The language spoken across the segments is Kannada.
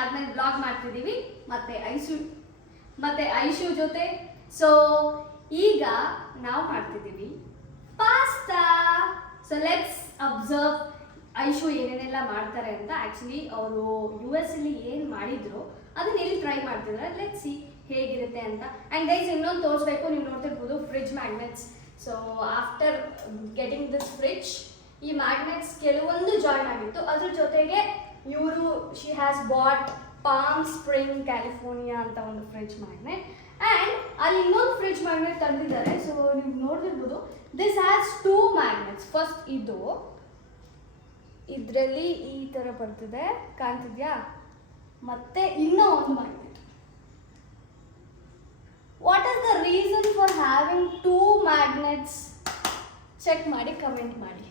ಆದ್ಮೇಲೆ ಬ್ಲಾಗ್ ಮಾಡ್ತಿದ್ದೀವಿ ಮತ್ತೆ ಐಶು ಜೊತೆ. ಸೊ ಈಗ ನಾವು ಮಾಡ್ತಿದ್ದೀವಿ pasta. So let's observe Aishu ಏನೇನೆಲ್ಲ ಮಾಡ್ತಾರೆ ಅಂತ. ಆ್ಯಕ್ಚುಲಿ ಅವರು US ಅಲ್ಲಿ ಏನು ಮಾಡಿದ್ರು ಅದನ್ನ ಇಲ್ಲಿ ಟ್ರೈ ಮಾಡ್ತಿದ್ದಾರೆ. ಲೆಟ್ಸ್ ಸಿ ಹೇಗಿರುತ್ತೆ ಅಂತ. ಆ್ಯಂಡ್ ಗೈಸ್ ಇನ್ನೊಂದು ತೋರಿಸ್ಬೇಕು, ನೀವು ನೋಡ್ತಿರ್ಬೋದು fridge magnets. So after getting this fridge ಈ ಮ್ಯಾಗ್ನೆಟ್ಸ್ ಕೆಲವೊಂದು ಜಾಯ್ನ್ ಆಗಿತ್ತು. ಅದ್ರ ಜೊತೆಗೆ ಇವರು she has bought Palm Spring California ಅಂತ ಒಂದು ಫ್ರಿಡ್ಜ್ ಮ್ಯಾಗ್ನೆಟ್. ಆ್ಯಂಡ್ ಅಲ್ಲಿ ಇನ್ನೊಂದು ಫ್ರಿಡ್ಜ್ ಮ್ಯಾಗ್ನೆಟ್ ತಂದಿದ್ದಾರೆ. ಸೊ ನೀವು ನೋಡ್ತಿರ್ಬೋದು ದಿಸ್ ಹ್ಯಾಸ್ 2 ಮ್ಯಾಗ್ನೆಟ್ಸ್. ಫಸ್ಟ್ ಇದರಲ್ಲಿ ಈ ಥರ ಬರ್ತಿದೆ, ಕಾಣ್ತಿದ್ಯಾ? ಮತ್ತೆ ಇನ್ನೂ ಒಂದು magnet. What is the reason for having 2 magnets? Check ಮಾಡಿ ಕಮೆಂಟ್ ಮಾಡಿ.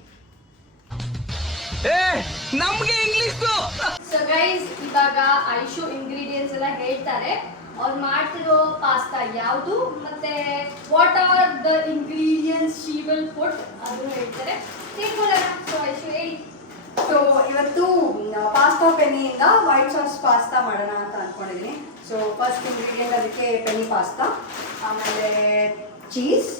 ನಮ್ಗೆ ಇಂಗ್ಲಿಷ್. ಸೊ ಗೈಸ್ ಇವಾಗ ಐಶು ಇಂಗ್ರೀಡಿಯೆಂಟ್ಸ್ ಎಲ್ಲ ಹೇಳ್ತಾರೆ. ಅವ್ರು ಮಾಡ್ತಿರೋ ಪಾಸ್ತಾ ಯಾವುದು ಮತ್ತೆ what are the ingredients she will put ಅದನ್ನು ಹೇಳ್ತಾರೆ. ತಿಳ್ಕೊಳ್ಳೋಣ. ಸೊ ಐಶು ಹೇಳಿ. ಸೊ ಇವತ್ತು ಪಾಸ್ತಾ ಪೆನ್ನಿಯಿಂದ ವೈಟ್ ಸಾಸ್ ಪಾಸ್ತಾ ಮಾಡೋಣ ಅಂತ ಅಂದ್ಕೊಂಡಿದ್ದೀನಿ. ಸೊ ಫಸ್ಟ್ ಇಂಗ್ರೀಡಿಯೆಂಟ್ ಅದಕ್ಕೆ ಪೆನ್ನಿ ಪಾಸ್ತಾ, ಆಮೇಲೆ ಚೀಸ್,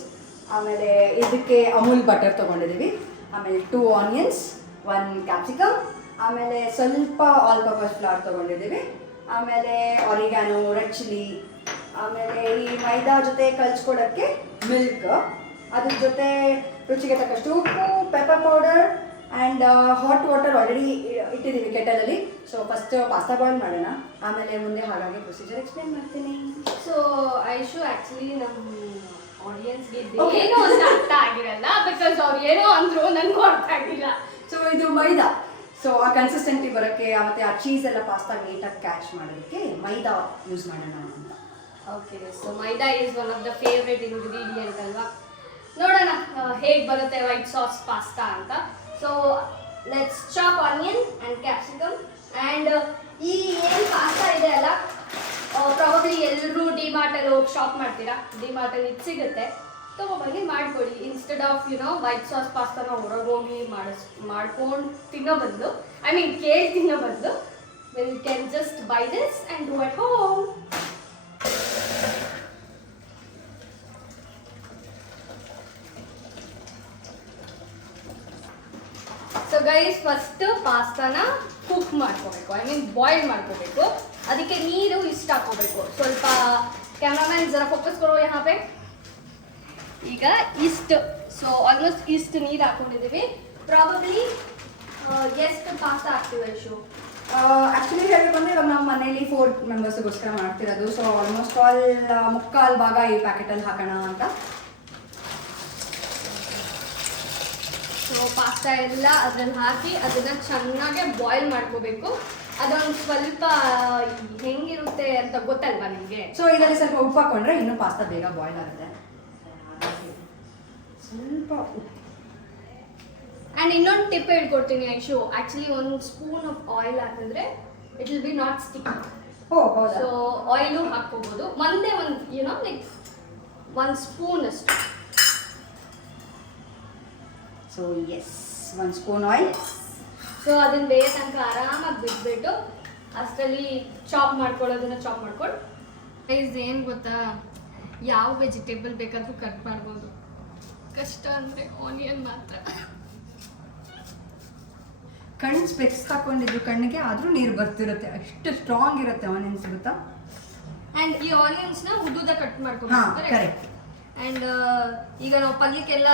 ಆಮೇಲೆ ಇದಕ್ಕೆ ಅಮೂಲ್ ಬಟರ್ ತೊಗೊಂಡಿದ್ದೀವಿ, ಆಮೇಲೆ 2 ಆನಿಯನ್ಸ್, 1 ಕ್ಯಾಪ್ಸಿಕಮ್, ಆಮೇಲೆ ಸ್ವಲ್ಪ ಆಲ್ ಪರ್ಪಸ್ ಫ್ಲವರ್ ತೊಗೊಂಡಿದ್ದೀವಿ, ಆಮೇಲೆ ಆರಿಗ್ಯಾನೋ, ರೆಡ್ ಚಿಲ್ಲಿ, ಆಮೇಲೆ ಈ ಮೈದಾ ಜೊತೆ ಕಲಿಸ್ಕೊಡೋಕ್ಕೆ ಮಿಲ್ಕ್, ಅದ್ರ ಜೊತೆ ರುಚಿಗೆ ತಕ್ಕಷ್ಟು ಉಪ್ಪು, pepper powder and hot water already ಇಟ್ಟಿದ್ದೀವಿ ಕೆಟಲಲ್ಲಿ. ಸೊ ಫಸ್ಟ್ ಪಾಸ್ತಾ ಬಾಯ್ಲ್ ಮಾಡೋಣ, ಆಮೇಲೆ ಮುಂದೆ ಹಾಗಾಗಿ ಪ್ರೊಸೀಜರ್ ಎಕ್ಸ್ಪ್ಲೇನ್ ಮಾಡ್ತೀನಿ. ಸೊ ಐಶು ಆ್ಯಕ್ಚುಲಿ ನಮ್ಮ ಆಡಿಯನ್ಸ್ಗೆ ಏನೋ ಅಂತ ಅರ್ಥ ಆಗಿರಲ್ಲ, ಬಿಕಾಸ್ ಅವ್ರು ಏನೋ ಅಂದ್ರು ನನಗೂ ಅರ್ಥ ಆಗಿಲ್ಲ. ಸೊ ಇದು ಮೈದಾ. ಸೊ ಆ ಕನ್ಸಿಸ್ಟೆನ್ಸಿ ಬರೋಕ್ಕೆ ಮತ್ತು ಆ ಚೀಸ್ ಎಲ್ಲ ಪಾಸ್ತಾ ನೀಟಾಗಿ ಕ್ಯಾಚ್ ಮಾಡೋದಕ್ಕೆ ಮೈದಾ ಯೂಸ್ ಮಾಡೋಣ ಅಂತ. Okay. So maida is one of the favourite ingredient ಅಲ್ವಾ? ನೋಡೋಣ ಹೇಗೆ ಬರುತ್ತೆ ವೈಟ್ ಸಾಸ್ ಪಾಸ್ತಾ ಅಂತ. So let's chop onion and capsicum. And ಈ ಏನು ಪಾಸ್ತಾ ಇದೆ ಅಲ್ಲ, ಪ್ರಾಬಬ್ಲಿ ಎಲ್ಲರೂ ಡಿಮಾರ್ಟಲ್ಲಿ ಹೋಗಿ ಶಾಪ್ ಮಾಡ್ತೀರಾ. ಡಿಮಾರ್ಟಲ್ಲಿ ಇದು ಸಿಗುತ್ತೆ, ತೊಗೊಬನ್ನಿ ಮಾಡ್ಕೊಳ್ಳಿ. ಇನ್ಸ್ಟೆಡ್ ಆಫ್ ವೈಟ್ ಸಾಸ್ ಪಾಸ್ತಾನ ಹೊರಗೋಗಿ ಮಾಡ್ಕೊಂಡು ತಿನ್ನೋ ಬದಲು, ಐ ಮೀನ್ ಕೇಳಿ ತಿನ್ನೋ ಬದಲು, you can just buy this and do at home. So guys first ಪಾಸ್ತಾನ ಕುಕ್ ಮಾಡ್ಕೋಬೇಕು, ಐ ಮೀನ್ ಬಾಯ್ಲ್ ಮಾಡ್ಕೋಬೇಕು. ಅದಕ್ಕೆ ನೀರು ಇಷ್ಟು ಹಾಕೋಬೇಕು. ಸ್ವಲ್ಪ ಕ್ಯಾಮ್ರಾಮನ್ ಜರ ಫೋಕಸ್ ಕೊಡೋ ಯಹಾ ಪೆ. ಈಗ ಇಷ್ಟು, ಸೊ ಆಲ್ಮೋಸ್ಟ್ ಇಷ್ಟು ನೀರು ಹಾಕೊಂಡಿದ್ದೀವಿ. ಪ್ರಾಬಬ್ಲಿ ಎಷ್ಟು ಪಾಸ್ತಾ ಹಾಕ್ತೀವಿ ಐಶು? ಆ್ಯಕ್ಚುಲಿ ಹೇಳಬೇಕಂದ್ರೆ ಇವಾಗ ನಾವು ಮನೇಲಿ 4 ಮೆಂಬರ್ಸ್ಗೋಸ್ಕರ ಮಾಡ್ತಿರೋದು. ಸೊ ಆಲ್ಮೋಸ್ಟ್ ಆಲ್ ಮುಕ್ಕಾಲು ಭಾಗ ಈ ಪ್ಯಾಕೆಟಲ್ಲಿ ಹಾಕೋಣ ಅಂತ. ಸೊ ಪಾಸ್ತಾ ಎಲ್ಲ ಅದ್ರಲ್ಲಿ ಹಾಕಿ ಅದನ್ನು ಚೆನ್ನಾಗಿ ಬಾಯ್ಲ್ ಮಾಡ್ಕೋಬೇಕು. ಅದೊಂದು ಸ್ವಲ್ಪ ಹೆಂಗಿರುತ್ತೆ ಅಂತ ಗೊತ್ತಲ್ವಾ ನಿಮಗೆ? ಸೊ ಇದರಲ್ಲಿ ಸ್ವಲ್ಪ ಉಪ್ಪು ಹಾಕೊಂಡ್ರೆ ಇನ್ನೂ ಪಾಸ್ತಾ ಬೇಗ ಬಾಯ್ಲ್ ಆಗುತ್ತೆ. ಸ್ವಲ್ಪ ಉಪ್ಪು. ಆ್ಯಂಡ್ ಇನ್ನೊಂದು ಟಿಪ್ ಹೇಳ್ಕೊಡ್ತೀನಿ Aishu. Actually 1 spoon of oil ಹಾಕಿದ್ರೆ it will be not stick. ಹೌದಾ? ಸೊ ಆಯಿಲು ಹಾಕ್ಕೋಬೋದು. ಒಂದೇ ಒಂದು ಲೈಕ್ 1 ಸ್ಪೂನ್ ಅಷ್ಟು. So yes, 1 spoon oil. So ಅದನ್ನ ಬೇರೆ ತನಕ ಆರಾಮಾಗಿ ಬಿಟ್ಬಿಟ್ಟು ಅಷ್ಟರಲ್ಲಿ ಚಾಪ್ ಮಾಡ್ಕೊಳ್ಳೋದನ್ನ ಚಾಪ್ ಮಾಡ್ಕೊಂಡು. ಗೈಸ್ ಏನು ಗೊತ್ತಾ, ಯಾವ ವೆಜಿಟೇಬಲ್ ಬೇಕಾದರೂ ಕಟ್ ಮಾಡ್ಬೋದು. ಕಷ್ಟ ಅಂದರೆ ಆನಿಯನ್ ಮಾತ್ರ. ಕಣ್ಣು ಸ್ಪೆಕ್ಸ್ ಹಾಕೊಂಡಿದ್ರು ಕಣ್ಣಿಗೆ, ಆದರೂ ನೀರು ಬರ್ತಿರುತ್ತೆ, ಅಷ್ಟು ಸ್ಟ್ರಾಂಗ್ ಇರುತ್ತೆ ಆನಿಯನ್ಸ್, ಗೊತ್ತಾ? ಆ್ಯಂಡ್ ಈ ಆನಿಯನ್ಸ್ನ ಉದ್ದುದ ಕಟ್ ಹಾಂ, ಮಾಡ್ಕೊಂಡು. ಕರೆಕ್ಟ್. ಆ್ಯಂಡ್ ಈಗ ನಾವು ಪಲ್ಯಕ್ಕೆಲ್ಲ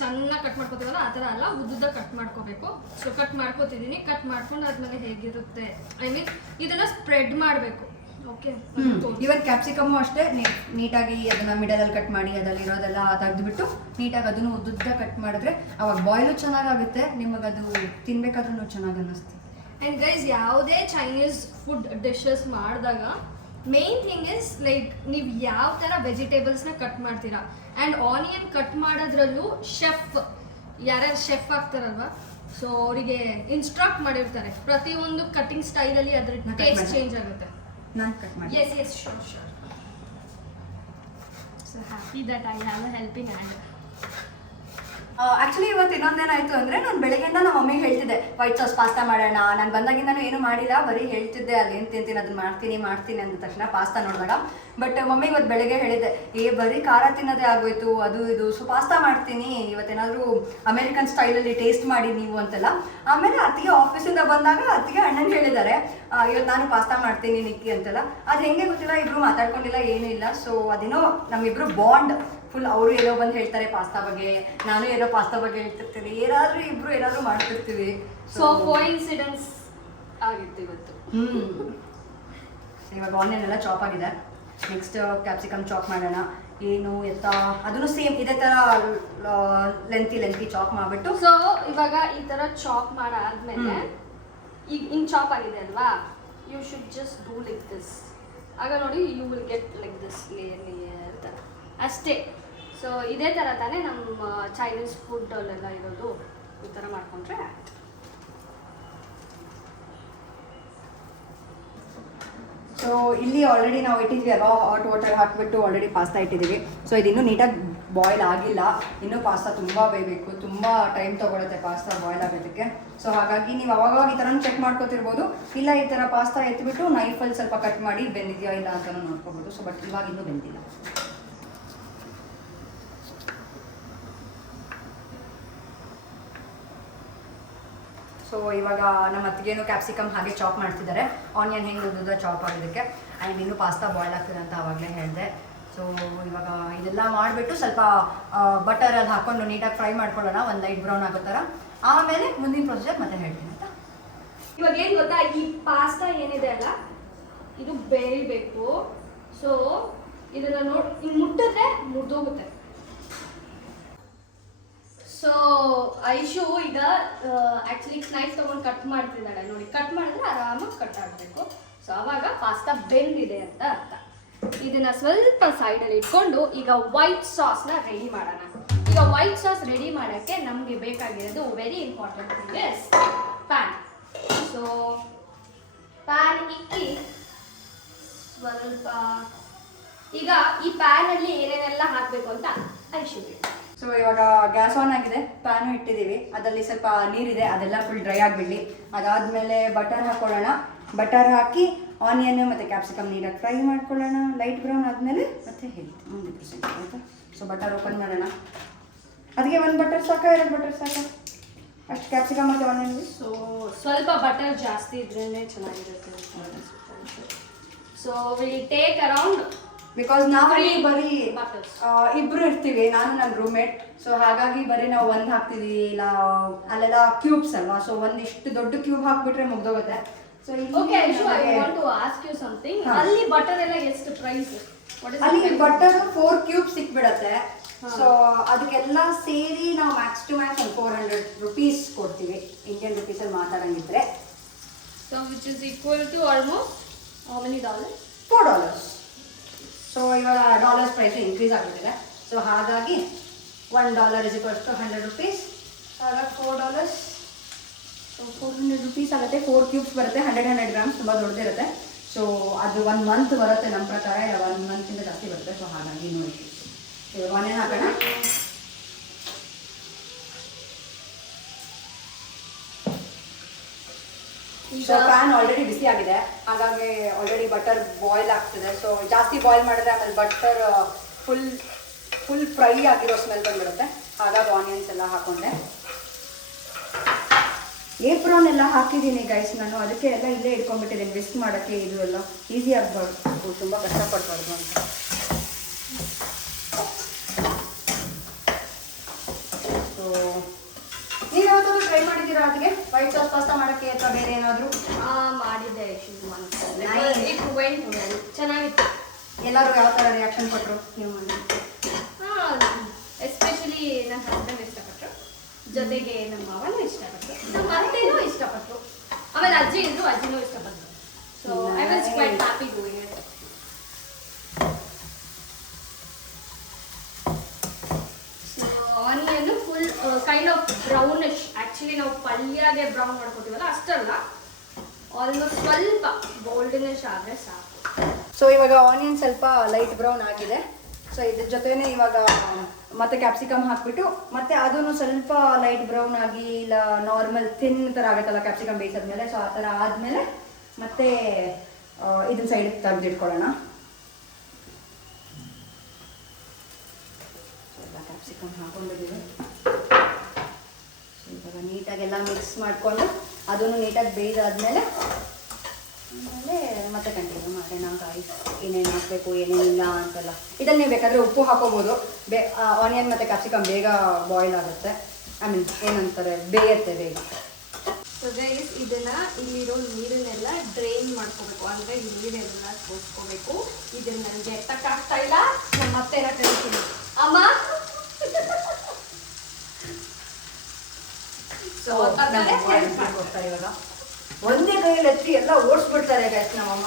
ಚೆನ್ನಾಗಿ ಕಟ್ ಮಾಡ್ಕೋತೀವಲ್ಲ ಆ ಥರ ಅಲ್ಲ, ಉದ್ದುದ ಕಟ್ ಮಾಡ್ಕೋಬೇಕು. ಸೊ ಕಟ್ ಮಾಡ್ಕೋತಿದ್ದೀನಿ. ಕಟ್ ಮಾಡ್ಕೊಂಡು ಆದ್ಮೇಲೆ ಹೇಗಿರುತ್ತೆ, ಐ ಮೀನ್ ಇದನ್ನು ಸ್ಪ್ರೆಡ್ ಮಾಡಬೇಕು. ಓಕೆ. ಇವನ್ ಕ್ಯಾಪ್ಸಿಕಮ್ಮು ಅಷ್ಟೇ ನೀಟಾಗಿ ಅದನ್ನ ಮಿಡಲಲ್ಲಿ ಕಟ್ ಮಾಡಿ ಅದರಲ್ಲಿರೋದೆಲ್ಲ ತೆಗೆದುಬಿಟ್ಟು ನೀಟಾಗಿ ಅದನ್ನು ಉದ್ದುದ್ದ ಕಟ್ ಮಾಡಿದ್ರೆ ಅವಾಗ ಬಾಯ್ಲು ಚೆನ್ನಾಗಾಗುತ್ತೆ, ನಿಮಗದು ತಿನ್ಬೇಕಾದ್ರೂ ಚೆನ್ನಾಗಿ ಅನ್ನಿಸ್ತೀವಿ. ಆ್ಯಂಡ್ ಗೈಸ್ ಯಾವುದೇ ಚೈನೀಸ್ ಫುಡ್ ಡಿಶಸ್ ಮಾಡಿದಾಗ ಮೇನ್ ಥಿಂಗ್ ಇಸ್ ಲೈಕ್ ನೀವು ಯಾವ ಥರ ವೆಜಿಟೇಬಲ್ಸ್ನ ಕಟ್ ಮಾಡ್ತೀರಾ. ಆ್ಯಂಡ್ ಆನಿಯನ್ ಕಟ್ ಮಾಡೋದ್ರಲ್ಲೂ ಯಾರ್ಯಾರು ಶೆಫ್ ಆಗ್ತಾರಲ್ವಾ, ಸೊ ಅವರಿಗೆ ಇನ್ಸ್ಟ್ರಕ್ಟ್ ಮಾಡಿರ್ತಾರೆ ಪ್ರತಿಯೊಂದು ಕಟಿಂಗ್ ಸ್ಟೈಲಲ್ಲಿ ಅದ್ರ ಟೇಸ್ಟ್ ಚೇಂಜ್ ಆಗುತ್ತೆ. ನಾನು ಕಟ್ ಮಾಡಿ. Yes, sure. So happy that I have a helping hand. Actually ಇವತ್ತು ಇನ್ನೊಂದೇನಾಯಿತು ಅಂದರೆ ನಾನು ಬೆಳಗ್ಗೆಯಿಂದ ನಮ್ಮ ಮಮ್ಮಿಗೆ ಹೇಳ್ತಿದ್ದೆ ವೈಟ್ ಸಾಸ್ ಪಾಸ್ತಾ ಮಾಡೋಣ. ನಾನು ಬಂದಾಗಿಂದನೂ ಏನು ಮಾಡಿಲ್ಲ, ಬರೀ ಹೇಳ್ತಿದ್ದೆ ಅಲ್ಲಿ ಏನು ತಿಂತೀನಿ ಅದನ್ನ ಮಾಡ್ತೀನಿ ಅಂದ ತಕ್ಷಣ ಪಾಸ್ತಾ ನೋಡಿದಾಗ. ಬಟ್ ಮಮ್ಮಿಗೆ ಇವತ್ತು ಬೆಳಗ್ಗೆ ಹೇಳಿದ್ದೆ, ಬರೀ ಖಾರ ತಿನ್ನೋದೇ ಆಗೋಯ್ತು ಅದು ಇದು, ಸೊ ಪಾಸ್ತಾ ಮಾಡ್ತೀನಿ ಇವತ್ತೇನಾದರೂ ಅಮೇರಿಕನ್ ಸ್ಟೈಲಲ್ಲಿ ಟೇಸ್ಟ್ ಮಾಡಿ ನೀವು ಅಂತೆಲ್ಲ. ಆಮೇಲೆ ಅತ್ತಿಗೆ ಆಫೀಸಿಂದ ಬಂದಾಗ ಅತ್ತಿಗೆ ಅಣ್ಣನಿಗೆ ಹೇಳಿದ್ದಾರೆ ಇವತ್ತು ನಾನು ಪಾಸ್ತಾ ಮಾಡ್ತೀನಿ ನಿಕ್ಕಿ ಅಂತೆಲ್ಲ. ಅದು ಹೆಂಗೆ ಗೊತ್ತಿಲ್ಲ, ಇಬ್ಬರು ಮಾತಾಡ್ಕೊಂಡಿಲ್ಲ ಏನೂ ಇಲ್ಲ. ಸೊ ಅದೇನೋ ನಮ್ಮಿಬ್ರು ಬಾಂಡ್ ಫುಲ್. ಅವರು ಎಲ್ಲೋ ಬಂದು ಹೇಳ್ತಾರೆ ಪಾಸ್ತಾ ಬಗ್ಗೆ, ನಾನು ಏನೋ ಪಾಸ್ತಾ ಬಗ್ಗೆ ಹೇಳ್ತಿರ್ತೀನಿ, ಇಬ್ರು ಏನಾದರೂ ಮಾಡ್ತಿರ್ತೀವಿ. ಸೊ ಕೋಇನ್ಸಿಡೆನ್ಸ್ ಆಗಿತ್ತು ಇವತ್ತು. ಇವಾಗ ಆನಿಯನ್ ಎಲ್ಲ ಚಾಪ್ ಆಗಿದೆ. ನೆಕ್ಸ್ಟ್ ಕ್ಯಾಪ್ಸಿಕಮ್ ಚಾಪ್ ಮಾಡೋಣ. ಏನು ಎತ್ತ ಅದನ್ನು ಸೇಮ್ ಇದೇ ಥರ ಲೆಂತಿ ಚಾಪ್ ಮಾಡಿಬಿಟ್ಟು. ಸೊ ಇವಾಗ ಈ ಥರ ಚಾಪ್ ಮಾಡಾದ್ಮೇಲೆ ಈಗ ಹಿಂಗೆ ಚಾಪ್ ಆಗಿದೆ ಅಲ್ವಾ, you should just do like this. ಆಗ ನೋಡಿ you will get like this layer ಥರ ಅಷ್ಟೇ. ಸೊ ಇದೇ ಥರ ತಾನೇ ನಮ್ಮ ಚೈನೀಸ್ ಫುಡ್ಡಲ್ಲೆಲ್ಲ ಇರೋದು. ಈ ಥರ ಮಾಡ್ಕೊಂಡ್ರೆ ಆಯ್ತು. ಸೊ ಇಲ್ಲಿ ಆಲ್ರೆಡಿ ನಾವು ಇಟ್ಟಿದ್ವಿ ಅಲ್ವಾ, ಹಾಟ್ ವಾಟರ್ ಹಾಕಿಬಿಟ್ಟು ಆಲ್ರೆಡಿ ಪಾಸ್ತಾ ಇಟ್ಟಿದ್ದೀವಿ. ಸೊ ಇದು ಇನ್ನೂ ನೀಟಾಗಿ ಬಾಯ್ಲ್ ಆಗಿಲ್ಲ, ಇನ್ನೂ ಪಾಸ್ತಾ ತುಂಬ ಬೇಯಬೇಕು, ತುಂಬ ಟೈಮ್ ತೊಗೊಳುತ್ತೆ ಪಾಸ್ತಾ ಬಾಯ್ಲ್ ಆಗೋದಕ್ಕೆ. ಸೊ ಹಾಗಾಗಿ ನೀವು ಅವಾಗ ಈ ಥರ ಚೆಕ್ ಮಾಡ್ಕೊತಿರ್ಬೋದು. ಇಲ್ಲ ಈ ಥರ ಪಾಸ್ತಾ ಎತ್ಬಿಟ್ಟು ನೈಫಲ್ಲಿ ಸ್ವಲ್ಪ ಕಟ್ ಮಾಡಿ ಬೆಂದಿದೆಯಾ ಇಲ್ಲ ಅಂತಲೂ ನೋಡ್ಕೋಬೋದು. ಸೊ ಬಟ್ ಇವಾಗ ಇನ್ನೂ ಬೆಂದಿಲ್ಲ. ಸೊ ಇವಾಗ ನಮ್ಮ ಅತ್ತಿಗೇನು ಕ್ಯಾಪ್ಸಿಕಮ್ ಹಾಗೆ ಚಾಪ್ ಮಾಡ್ತಿದ್ದಾರೆ. ಆನಿಯನ್ ಹೆಂಗೆ ಉದ್ದ ಚಾಪ್ ಆಗೋದಕ್ಕೆ. ಆ್ಯಂಡ್ ಇನ್ನೂ ಪಾಸ್ತಾ ಬಾಯ್ಲ್ ಆಗ್ತದೆ ಅಂತ ಆವಾಗಲೇ ಹೇಳಿದೆ. ಸೊ ಇವಾಗ ಇದೆಲ್ಲ ಮಾಡಿಬಿಟ್ಟು ಸ್ವಲ್ಪ ಬಟರಲ್ಲಿ ಹಾಕ್ಕೊಂಡು ನೀಟಾಗಿ ಫ್ರೈ ಮಾಡ್ಕೊಳ್ಳೋಣ, ಒಂದು ಲೈಟ್ ಬ್ರೌನ್ ಆಗೋ ಥರ. ಆಮೇಲೆ ಮುಂದಿನ ಪ್ರೊಸೀಜರ್ ಮತ್ತೆ ಹೇಳ್ತೀನಿ ಅಂತ. ಇವಾಗ ಏನು ಗೊತ್ತಾ, ಈ ಪಾಸ್ತಾ ಏನಿದೆ ಅಲ್ಲ ಇದು ಬೇಯಬೇಕು. ಸೊ ಇದನ್ನು ನೋಡಿ ಹಿಂಗೆ ಮುಟ್ಟಿದ್ರೆ ಮುರಿದೋಗುತ್ತೆ. ಸೊ ಐಶು ಈಗ ಆ್ಯಕ್ಚುಲಿ ನೈಫ್ ತೊಗೊಂಡು ಕಟ್ ಮಾಡ್ತಿದ್ದಾಳೆ ನೋಡಿ. ಕಟ್ ಮಾಡಿದ್ರೆ ಆರಾಮಾಗಿ ಕಟ್ ಆಗಬೇಕು. ಸೊ ಆವಾಗ ಪಾಸ್ತಾ ಬೆಂದಿದೆ ಅಂತ ಅರ್ಥ. ಇದನ್ನ ಸ್ವಲ್ಪ ಸೈಡಲ್ಲಿ ಇಟ್ಕೊಂಡು ಈಗ ವೈಟ್ ಸಾಸ್ನ ರೆಡಿ ಮಾಡೋಣ. ಈಗ ವೈಟ್ ಸಾಸ್ ರೆಡಿ ಮಾಡೋಕ್ಕೆ ನಮಗೆ ಬೇಕಾಗಿರೋದು very important thing is PAN. So PAN ಇಕ್ಕಿ ಸ್ವಲ್ಪ ಈಗ ಈ ಪ್ಯಾನಲ್ಲಿ ಏನೇನೆಲ್ಲ ಹಾಕಬೇಕು ಅಂತ ಐಶುಗೆ. ಸೊ ಇವಾಗ ಗ್ಯಾಸ್ ಆನ್ ಆಗಿದೆ, ಪ್ಯಾನು ಇಟ್ಟಿದ್ದೀವಿ. ಅದರಲ್ಲಿ ಸ್ವಲ್ಪ ನೀರಿದೆ, ಅದೆಲ್ಲ ಫುಲ್ ಡ್ರೈ ಆಗಿಬಿಡಲಿ. ಅದಾದಮೇಲೆ ಬಟರ್ ಹಾಕ್ಕೊಳ್ಳೋಣ. ಬಟರ್ ಹಾಕಿ ಆನಿಯನ್ ಮತ್ತು ಕ್ಯಾಪ್ಸಿಕಮ್ ನೀಟಾಗಿ ಫ್ರೈ ಮಾಡ್ಕೊಳ್ಳೋಣ. ಲೈಟ್ ಬ್ರೌನ್ ಆದಮೇಲೆ ಮತ್ತೆ ಹೇಳ್ತೀನಿ ಮುಂದೆ ಪ್ರೊಸೀಜರ್ ಆಯಿತಾ. ಸೊ ಬಟರ್ ಓಪನ್ ಮಾಡೋಣ. ಅದಕ್ಕೆ ಒಂದು ಬಟರ್ ಸಾಕ, 2 ಬಟರ್ ಸಾಕ? ಅಷ್ಟು ಕ್ಯಾಪ್ಸಿಕಮ್ ಮತ್ತು ಆನಿಯನ್. ಸೊ ಸ್ವಲ್ಪ ಬಟರ್ ಜಾಸ್ತಿ ಇದ್ರೇ ಚೆನ್ನಾಗಿರುತ್ತೆ. So will take around because ನಾವಲ್ಲಿ ಬರೀ ಇಬ್ರು ಇರ್ತೀವಿ, ನಾನು ನನ್ನ ರೂಮ್ಮೇಟ್. ಸೊ ಹಾಗಾಗಿ ಬರೀ ನಾವು ಒಂದು ಹಾಕ್ತೀವಿ, ಇಲ್ಲ ಅಲ್ಲೆಲ್ಲ ಕ್ಯೂಬ್ಸ್ ಅಲ್ವಾ. ಸೊ ಒಂದಿಷ್ಟು ದೊಡ್ಡ ಕ್ಯೂಬ್ ಹಾಕ್ಬಿಟ್ರೆ ಮುಗ್ದೋಗುತ್ತೆ. So okay Aishu, I want to ask you something. ಅಲ್ಲಿ ಬಟರ್ ಎಲ್ಲ ಎಷ್ಟು ಪ್ರೈಸ್? ಅಲ್ಲಿ ಬಟರ್ 4 ಕ್ಯೂಬ್ ಸಿಕ್ಬಿಡತ್ತೆ. ಸೊ ಅದಕ್ಕೆಲ್ಲ ಸೇರಿ ನಾವು ಮ್ಯಾಕ್ಸ್ ಟು ಮ್ಯಾಕ್ಸ್ ಒಂದು 400 rupees ಕೊಡ್ತೀವಿ, ಇಂಡಿಯನ್ ರುಪೀಸಲ್ಲಿ ಮಾತಾಡಂಗಿದ್ರೆ. So which is equal to almost how many dollars? $4. So ಇವಾಗ ಡಾಲರ್ಸ್ ಪ್ರೈಸ್ ಇನ್ಕ್ರೀಸ್ ಆಗಿಬಿಟ್ಟಿದೆ. ಸೊ ಹಾಗಾಗಿ $1 is equals to 100 rupees. ಹಾಗಾಗಿ $4. ಸೊ 400 rupees ಆಗುತ್ತೆ. 4 ಕ್ಯೂಬ್ಸ್ ಬರುತ್ತೆ, 100 grams, ತುಂಬ ದೊಡ್ಡದಿರುತ್ತೆ. ಸೊ ಅದು 1 month ಬರುತ್ತೆ ನಮ್ಮ ಪ್ರಕಾರ, ಇಲ್ಲ 1 month ಜಾಸ್ತಿ ಬರುತ್ತೆ. ಸೊ ಹಾಗಾಗಿ ನೋಡಿ ಇವಾಗ ಆನಿಯನ್ ಹಾಕೋಣ. ಸೊ ಪ್ಯಾನ್ ಆಲ್ರೆಡಿ ಬಿಸಿ ಆಗಿದೆ, ಹಾಗಾಗಿ ಆಲ್ರೆಡಿ ಬಟರ್ ಬಾಯ್ಲ್ ಆಗ್ತಿದೆ. ಸೊ ಜಾಸ್ತಿ ಬಾಯ್ಲ್ ಮಾಡಿದ್ರೆ ಆಮೇಲೆ ಬಟರ್ ಫುಲ್ ಫ್ರೈ ಆಗಿರೋ ಸ್ಮೆಲ್ ಬಂದ್ಬಿಡುತ್ತೆ. ಹಾಗಾಗಿ ಆನಿಯನ್ಸ್ ಎಲ್ಲ ಹಾಕೊಂಡೆ. ಏಪ್ರಾನ್ ಎಲ್ಲ ಹಾಕಿದ್ದೀನಿ ಗೈಸ್ ನಾನು, ಅದಕ್ಕೆ ಎಲ್ಲ ಇಲ್ಲೇ ಇಟ್ಕೊಂಡ್ಬಿಟ್ಟಿದ್ದೀನಿ. ಮಿಕ್ಸ್ ಮಾಡೋಕ್ಕೆ ಇದು ಎಲ್ಲ ಈಸಿ ಆಗಬಾರ್ದು, ತುಂಬ ಕಷ್ಟಪಡ್ಬಾರ್ದು ಅಂತ. ಸೊ ನೀವು ಯಾವತ್ತಾದ್ರೂ ಟ್ರೈ ಮಾಡಿದ್ದೀರಾ ಅದಕ್ಕೆ ವೈಟ್ ಸಾಸ್ ಪಾಸ್ತಾ ಮಾಡೋಕ್ಕೆ ಅಥವಾ ಬೇರೆ ಏನಾದರೂ? ಮಾಡಿದ್ದೆ ಚೆನ್ನಾಗಿತ್ತು. ಎಲ್ಲರೂ ಯಾವ ಥರ ರಿಯಾಕ್ಷನ್ ಕೊಟ್ಟರು ನೀವು ಮಾಡಿ? ಎಸ್ಪೆಷಲಿ ನನ್ನ ಹಸ್ಬೆಂಡ್ ಇಷ್ಟಪಟ್ಟರು, ಜೊತೆಗೆ ನಮ್ಮ ಮಾವನೂ ಇಷ್ಟಪಟ್ಟರು, ನಮ್ಮ ಅತ್ತೆನೂ ಇಷ್ಟಪಟ್ಟರು, ಆಮೇಲೆ ಅಜ್ಜಿ ಇದ್ರು, ಅಜ್ಜಿನೂ ಇಷ್ಟಪಟ್ಟರು. So I was quite happy doing it. So onion full kind of brownish. Actually ನಾವು ಪಲ್ಯಗೆ ಬ್ರೌನ್ ಮಾಡ್ಕೊತೀವಲ್ಲ ಅಷ್ಟಲ್ಲ, ಆಲ್ಮೋಸ್ಟ್ ಸ್ವಲ್ಪ ಗೋಲ್ಡನಿಶ್ ಆದರೆ ಸಾಕು. ಸೊ ಇವಾಗ ಆನಿಯನ್ ಸ್ವಲ್ಪ ಲೈಟ್ ಬ್ರೌನ್ ಆಗಿದೆ. ಸೊ ಇದ್ರ ಜೊತೆನೇ ಇವಾಗ ಮತ್ತೆ ಕ್ಯಾಪ್ಸಿಕಮ್ ಹಾಕ್ಬಿಟ್ಟು ಮತ್ತೆ ಅದನ್ನು ಸ್ವಲ್ಪ ಲೈಟ್ ಬ್ರೌನ್ ಆಗಿ ಇಲ್ಲ ನಾರ್ಮಲ್ ಥಿನ್ ಥರ ಆಗುತ್ತಲ್ಲ ಕ್ಯಾಪ್ಸಿಕಮ್ ಬೇಯಿಸಾದ್ಮೇಲೆ, ಸೊ ಆ ಥರ ಆದಮೇಲೆ ಮತ್ತೆ ಇದನ್ನ ಸೈಡಿಗೆ ತೆಗೆದಿಟ್ಕೊಳ್ಳೋಣ. ಸ್ವಲ್ಪ ಕ್ಯಾಪ್ಸಿಕಮ್ ಹಾಕೊಂಡಿದ್ದೀವಿ. ಇವಾಗ ನೀಟಾಗೆಲ್ಲ ಮಿಕ್ಸ್ ಮಾಡಿಕೊಂಡು ಅದನ್ನು ನೀಟಾಗಿ ಬೇಯ್ದಾದ್ಮೇಲೆ ಆಮೇಲೆ ಮತ್ತೆ ಕಂಟಿನ್ಯೂ ಮಾಡೋಣ. ಗಾಯ್ಸ್ ಏನೇನು ಹಾಕಬೇಕು ಏನೇನಿಲ್ಲ ಅಂತೆಲ್ಲ ಇದನ್ನು ನೀವು ಬೇಕಾದರೆ ಉಪ್ಪು ಹಾಕೋಬೋದು. ಆನಿಯನ್ ಮತ್ತು ಕ್ಯಾಪ್ಸಿಕಮ್ ಬೇಗ ಬಾಯ್ಲ್ ಆಗುತ್ತೆ, ಐ ಮೀನ್ ಏನಂತಾರೆ ಬೇಯುತ್ತೆ ಬೇಗ. ಸೊ ಗೈಸ್ ಇದನ್ನ ಇಲ್ಲಿರೋ ನೀರನ್ನೆಲ್ಲ ಡ್ರೈನ್ ಮಾಡ್ಕೋಬೇಕು, ಅಂದರೆ ನೀರೆಲ್ಲ ಸೋಸ್ಕೋಬೇಕು. ಇದನ್ನ ನನಗೆ ಎತ್ತಕ್ಕಾಗ್ತಾ ಇಲ್ಲ, ನಾನು ಮತ್ತೆ ಕರಿತೀನಿ ಅಮ್ಮ. ಸೊ ಹೋಗ್ತಾರೆ ಇವಾಗ ಒಂದೇ ಕೈಯಲ್ಲಿ ಎತ್ತಿ ಎಲ್ಲ ಓಡಿಸ್ಬಿಡ್ತಾರೆ ಗೈಸ್ ನಮ್ಮಮ್ಮ.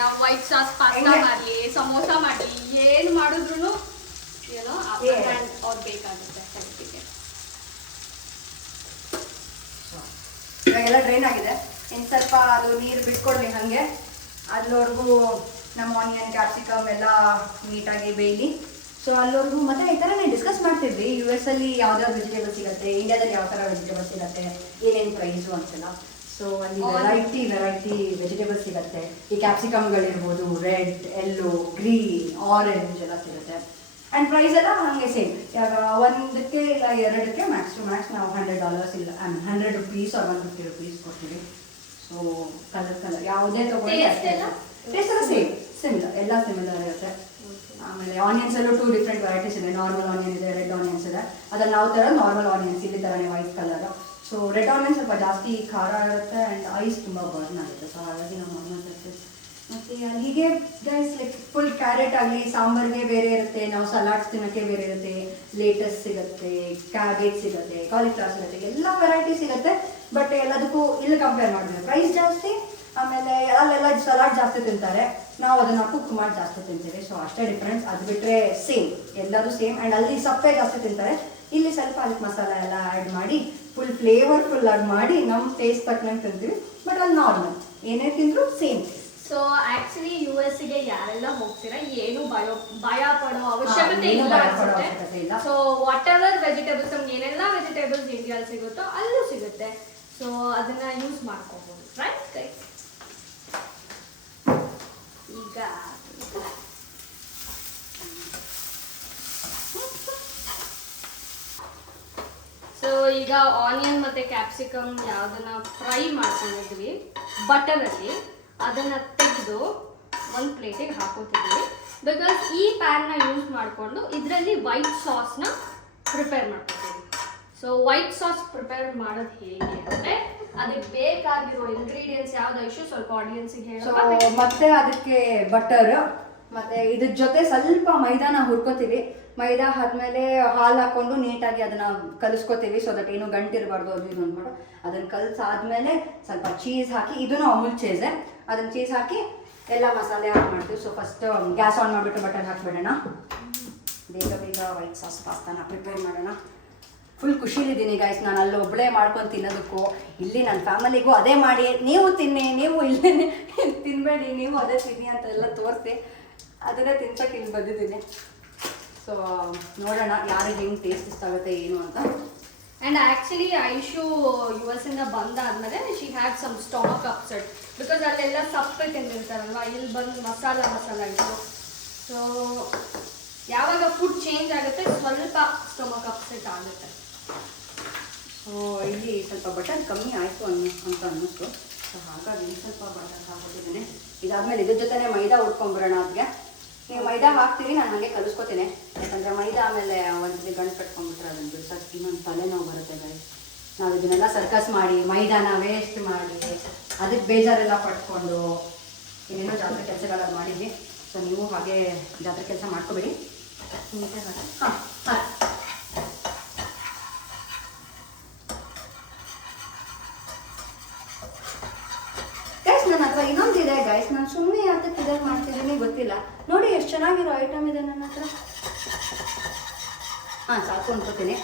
ನಾವು ವೈಟ್ ಸಾಸ್ ಪಾಸ್ತಾ ಮಾಡಲಿ, ಸಮೋಸ ಮಾಡಲಿ, ಏನು ಮಾಡಿದ್ರು ಏನೋ ಅವ್ರು ಬೇಕಾಗುತ್ತೆ ಹೆಲ್ತಿಗೆ. ಇವಾಗೆಲ್ಲ ಡ್ರೈನ್ ಆಗಿದೆ, ಇನ್ನು ಸ್ವಲ್ಪ ಅದು ನೀರು ಬಿಟ್ಕೊಡ್ಲಿ ಹಾಗೆ ಅಲ್ಲಿವರೆಗೂ ನಮ್ಮ ಆನಿಯನ್ ಕ್ಯಾಪ್ಸಿಕಮ್ ಎಲ್ಲ ನೀಟಾಗಿ ಬೇಯಲಿ. ಸೊ ಅಲ್ಲಿವರೆಗೂ ಮತ್ತೆ ಈ ಥರನೇ ಡಿಸ್ಕಸ್ ಮಾಡ್ತಿದ್ವಿ, US ಅಲ್ಲಿ ಯಾವ್ದಾದ್ರು ವೆಜಿಟೇಬಲ್ ಸಿಗುತ್ತೆ, ಇಂಡಿಯಾದಲ್ಲಿ ಯಾವ ಥರ ವೆಜಿಟೇಬಲ್ ಸಿಗುತ್ತೆ, ಏನೇನು ಪ್ರೈಸು ಅಂತೆಲ್ಲ. ಸೊ ಅಲ್ಲಿ ವೆರೈಟಿ ವೆಜಿಟೇಬಲ್ಸ್ ಸಿಗುತ್ತೆ. ಈ ಕ್ಯಾಪ್ಸಿಕಮ್ಗಳಿರ್ಬೋದು, ರೆಡ್, ಯೆಲ್ಲೋ, ಗ್ರೀನ್, ಆರೆಂಜ್ ಎಲ್ಲ ಸಿಗುತ್ತೆ. ಆ್ಯಂಡ್ ಪ್ರೈಸ್ ಎಲ್ಲ ಹಾಗೆ ಸೇಮ್. ಇವಾಗ ಒಂದಕ್ಕೆ ಇಲ್ಲ ಎರಡಕ್ಕೆ ಮ್ಯಾಕ್ಸ್ ಟು ಮ್ಯಾಕ್ಸ್ ನಾವು $100 ಇಲ್ಲ $100 or $150 ಕೊಡ್ತೀವಿ. ಸೊ ಕಲರ್ ಯಾವುದೇ ತೊಗೊಂಡು ಟೇಸ್ಟ್ ಎಲ್ಲ ಸಿಮಿಲರ್, ಎಲ್ಲ ಸಿಮಿಲರ್ ಇರುತ್ತೆ. ಆಮೇಲೆ ಆನಿಯನ್ಸಲ್ಲೂ 2 ಡಿಫ್ರೆಂಟ್ ವೆರೈಟೀಸ್ ಇದೆ. ನಾರ್ಮಲ್ ಆನಿಯನ್ ಇದೆ, ರೆಡ್ ಆನಿಯನ್ಸ್ ಇದೆ. ಅದ್ರಲ್ಲಿ ನಾವು ಥರ ನಾರ್ಮಲ್ ಆನಿಯನ್ಸ್ ಇಲ್ಲಿ ಥರನೇ white colour. So red onion ಸ್ವಲ್ಪ ಜಾಸ್ತಿ ಖಾರ ಇರುತ್ತೆ ಆ್ಯಂಡ್ ಐಸ್ ತುಂಬ ಬರ್ನ್ ಆಗುತ್ತೆ. ಸೊ ಹಾಗಾಗಿ ನಾವು ನಾರ್ಮಲ್ ತರ್ತೀವಿ. ಮತ್ತು ಅಲ್ಲಿಗೆ ಗೈಸ್ ಲೈಕ್ ಫುಲ್ ಕ್ಯಾರೆಟ್ ಆಗಲಿ ಸಾಂಬಾರಿಗೆ ಬೇರೆ ಇರುತ್ತೆ, ನಾವು ಸಲಾಡ್ಸ್ ತಿನ್ನೋಕ್ಕೆ ಬೇರೆ ಇರುತ್ತೆ, ಲೇಟಸ್ ಸಿಗುತ್ತೆ, ಕ್ಯಾಬೇಜ್ ಸಿಗುತ್ತೆ, ಕಾಲಿಫ್ಲವರ್ ಸಿಗುತ್ತೆ, ಎಲ್ಲ ವೆರೈಟಿ ಸಿಗುತ್ತೆ. ಬಟ್ ಎಲ್ಲದಕ್ಕೂ ಇಲ್ಲಿ ಕಂಪೇರ್ ಮಾಡಿದ್ರೆ ಪ್ರೈಸ್ ಜಾಸ್ತಿ. ಆಮೇಲೆ ಅಲ್ಲೆಲ್ಲ ಸಲಾಡ್ ಜಾಸ್ತಿ ತಿಂತಾರೆ, ನಾವು ಅದನ್ನು ಕುಕ್ ಮಾಡಿ ಜಾಸ್ತಿ ತಿಂತೀವಿ. ಸೊ ಅಷ್ಟೇ ಡಿಫ್ರೆನ್ಸ್. ಅದು ಬಿಟ್ಟರೆ ಸೇಮ್, ಎಲ್ಲದೂ ಸೇಮ್. ಆ್ಯಂಡ್ ಅಲ್ಲಿ ಸಪ್ಪೆ ಜಾಸ್ತಿ ತಿಂತಾರೆ, ಇಲ್ಲಿ ಸ್ವಲ್ಪ ಅದಕ್ಕೆ ಮಸಾಲ ಎಲ್ಲ ಆ್ಯಡ್ ಮಾಡಿ ಫುಲ್ ಫ್ಲೇವರ್ಫುಲ್ ಆಗಿ ಮಾಡಿ ನಮ್ಮ ಟೇಸ್ಟ್ ತಕ್ಕಂಗೆ ತಿಂತೀವಿ. ಬಟ್ ಅಲ್ಲಿ ನಾರ್ಮಲ್ ಏನೇ ತಿಂದರೂ ಸೇಮ್. ಸೊ ಆಕ್ಚುಲಿ US ಗೆ ಯಾರೆಲ್ಲ ಹೋಗ್ತೀರಾ ಏನು ಭಯ ಪಡೋ ಅವಶ್ಯಕತೆ ಇಲ್ಲ. ಸೊ ವಾಟ್ ಎವರ್ ವೆಜಿಟೇಬಲ್ಸ್, ನಮ್ಗೆ ಏನೆಲ್ಲ ವೆಜಿಟೇಬಲ್ಸ್ ಇಂಡಿಯಾದಲ್ಲಿ ಸಿಗುತ್ತೋ ಅಲ್ಲೂ ಸಿಗುತ್ತೆ. ಸೊ ಅದನ್ನ ಯೂಸ್ ಮಾಡ್ಕೋಬಹುದು, ರೈಟ್ ಗೈಸ್? ಈಗ ಸೊ ಈಗ ಆನಿಯನ್ ಮತ್ತೆ ಕ್ಯಾಪ್ಸಿಕಮ್ ಯಾವ್ದನ್ನ ಫ್ರೈ ಮಾಡ್ಕೊಂಡಿದ್ವಿ ಬಟರಲ್ಲಿ, ಅದನ್ನ ತೆಗೆದು ಒಂದು ಪ್ಲೇಟಿಗೆ ಹಾಕೋತಿದ್ವಿ. ಬಿಕಾಸ್ ಈ ಪ್ಯಾನ್ನ ಯೂಸ್ ಮಾಡಿಕೊಂಡು ಇದರಲ್ಲಿ ವೈಟ್ ಸಾಸ್ನ ಪ್ರಿಪೇರ್ ಮಾಡ್ಕೊತೀವಿ. ಸೊ ವೈಟ್ ಸಾಸ್ ಪ್ರಿಪೇರ್ ಮಾಡೋದು ಹೇಗೆ ಅಂದರೆ ಅದಕ್ಕೆ ಬೇಕಾಗಿರೋ ಇಂಗ್ರೀಡಿಯೆಂಟ್ಸ್ ಯಾವ್ದು ಇಶ್ಯೂ ಸ್ವಲ್ಪ ಆಡಿಯನ್ಸಿಗೆ ಹೇಳೋದು. ಮತ್ತೆ ಅದಕ್ಕೆ ಬಟರ್ ಮತ್ತೆ ಇದ್ರ ಜೊತೆ ಸ್ವಲ್ಪ ಮೈದಾನ ಹುರ್ಕೋತೀವಿ. ಮೈದಾ ಆದ್ಮೇಲೆ ಹಾಲು ಹಾಕೊಂಡು ನೀಟಾಗಿ ಅದನ್ನ ಕಲಿಸ್ಕೋತೀವಿ. ಸೊ ದಟ್ ಏನು ಗಂಟಿರಬಾರ್ದು ಅದು ಇದು ಅಂದ್ಬಿಟ್ಟು ಅದನ್ನ ಕಲಸಾದ್ಮೇಲೆ ಸ್ವಲ್ಪ ಚೀಸ್ ಹಾಕಿ, ಇದನ್ನು ಅಮೂಲ್ ಚೀಸೆ, ಅದನ್ನ ಚೀಸ್ ಹಾಕಿ ಎಲ್ಲ ಮಸಾಲೆ ಹಾಕಿ ಮಾಡ್ತೀವಿ. ಸೊ ಫಸ್ಟ್ ಗ್ಯಾಸ್ ಆನ್ ಮಾಡಿಬಿಟ್ಟು ಬಟರ್ ಹಾಕ್ಬಿಡೋಣ. ಬೇಗ ಬೇಗ ವೈಟ್ ಸಾಸ್ ಪಾಸ್ತಾನ ಪ್ರಿಪೇರ್ ಮಾಡೋಣ. ಫುಲ್ ಖುಷಿಲಿದ್ದೀನಿ ಗೈಸ್, ನಾನು ಅಲ್ಲಿ ಒಬ್ಬಳೇ ಮಾಡ್ಕೊಂಡು ತಿನ್ನೋದಕ್ಕೂ, ಇಲ್ಲಿ ನನ್ನ ಫ್ಯಾಮಿಲಿಗೂ ಅದೇ ಮಾಡಿ ನೀವು ತಿನ್ನಿ, ನೀವು ಇಲ್ಲೇ ತಿನ್ನಬೇಡಿ, ನೀವು ಅದೇ ತಿನ್ನಿ ಅಂತೆಲ್ಲ ತೋರಿಸಿ ಅದನ್ನೇ ತಿನ್ಸೋಕೆ ಇಲ್ಲಿ ಬಂದಿದ್ದೀನಿ. ಸೊ ನೋಡೋಣ ಯಾರಿಗೆ ಹೆಂಗೆ ಟೇಸ್ಟ್ ಇಷ್ಟ ಆಗುತ್ತೆ ಏನು ಅಂತ. ಆ್ಯಂಡ್ ಆ್ಯಕ್ಚುಲಿ ಐಶು US ಇಂದ ಬಂದಾದ್ಮೇಲೆ she had some stomach upset, because ಅಲ್ಲೆಲ್ಲ ಸಪ್ಪೆ ತಿಂದಿರ್ತಾರಲ್ವ, ಇಲ್ಲಿ ಬಂದು ಮಸಾಲ ಇತ್ತು. ಸೊ ಯಾವಾಗ ಫುಡ್ ಚೇಂಜ್ ಆಗುತ್ತೆ ಸ್ವಲ್ಪ ಸ್ಟಮಕ್ ಅಪ್ಸೆಟ್ ಆಗುತ್ತೆ. ಸೊ ಇಲ್ಲಿ ಸ್ವಲ್ಪ ಬಟರ್ ಕಮ್ಮಿ ಆಯಿತು ಅಂತ ಅನ್ನಿಸ್ತು. ಸೊ ಹಾಗಾಗಿ ಸ್ವಲ್ಪ ಬಟರ್ ಹಾಕೋತಿದ್ದೇನೆ. ಇದಾದ್ಮೇಲೆ ಇದ್ರ ಜೊತೆನೇ ಮೈದಾ ಉಟ್ಕೊಂಡ್ಬಿಡೋಣ. ಅದಕ್ಕೆ ನೀವು ಮೈದಾ ಹಾಕ್ತೀವಿ, ನಾನು ಹಾಗೆ ಕಲಿಸ್ಕೊತೀನಿ. ಯಾಕಂದರೆ ಮೈದಾ ಆಮೇಲೆ ಒಂದ್ಸಲಿ ಗಂಟು ಕಟ್ಕೊಂಡ್ಬಿಟ್ರೆ ಅದನ್ನು ಬಿಡ್ಸೋಕ್ಕೆ ಇನ್ನೊಂದು ತಲೆನೋವು ಬರುತ್ತೆ ಗೈಸ್. ನಾವು ಇದನ್ನೆಲ್ಲ ಸರ್ಕಸ್ ಮಾಡಿ ಮೈದಾನ ವೇಸ್ಟ್ ಮಾಡಿ ಅದಕ್ಕೆ ಬೇಜಾರೆಲ್ಲ ಪಡ್ಕೊಂಡು ಏನೇನೋ ಜಾತ್ರೆ ಕೆಲಸಗಳೆಲ್ಲ ಮಾಡಿದ್ವಿ. ಸೊ ನೀವು ಹಾಗೆ ಜಾತ್ರೆ ಕೆಲಸ ಮಾಡ್ಕೋಬೇಡಿ. ಹಾಂ ಹಾಂ ಗೈಸ್, ನನ್ನ ಹತ್ರ ಇನ್ನೊಂದಿದೆ ಗೈಸ್. ನಾನು ಸುಮ್ಮನೆ ಯಾತಕ್ಕೆ ಇದಕ್ಕೆ ಮಾಡ್ತಿದ್ದೀನಿ ಗೊತ್ತಿಲ್ಲ. ನೋಡಿ ಎಷ್ಟು ಚೆನ್ನಾಗಿರೋ ಐಟಮ್ ಇದೆ ನನ್ನ ಹತ್ರ. ಹಾಂ ಸಾಕು ಅನ್ಕೋತೀನಿ.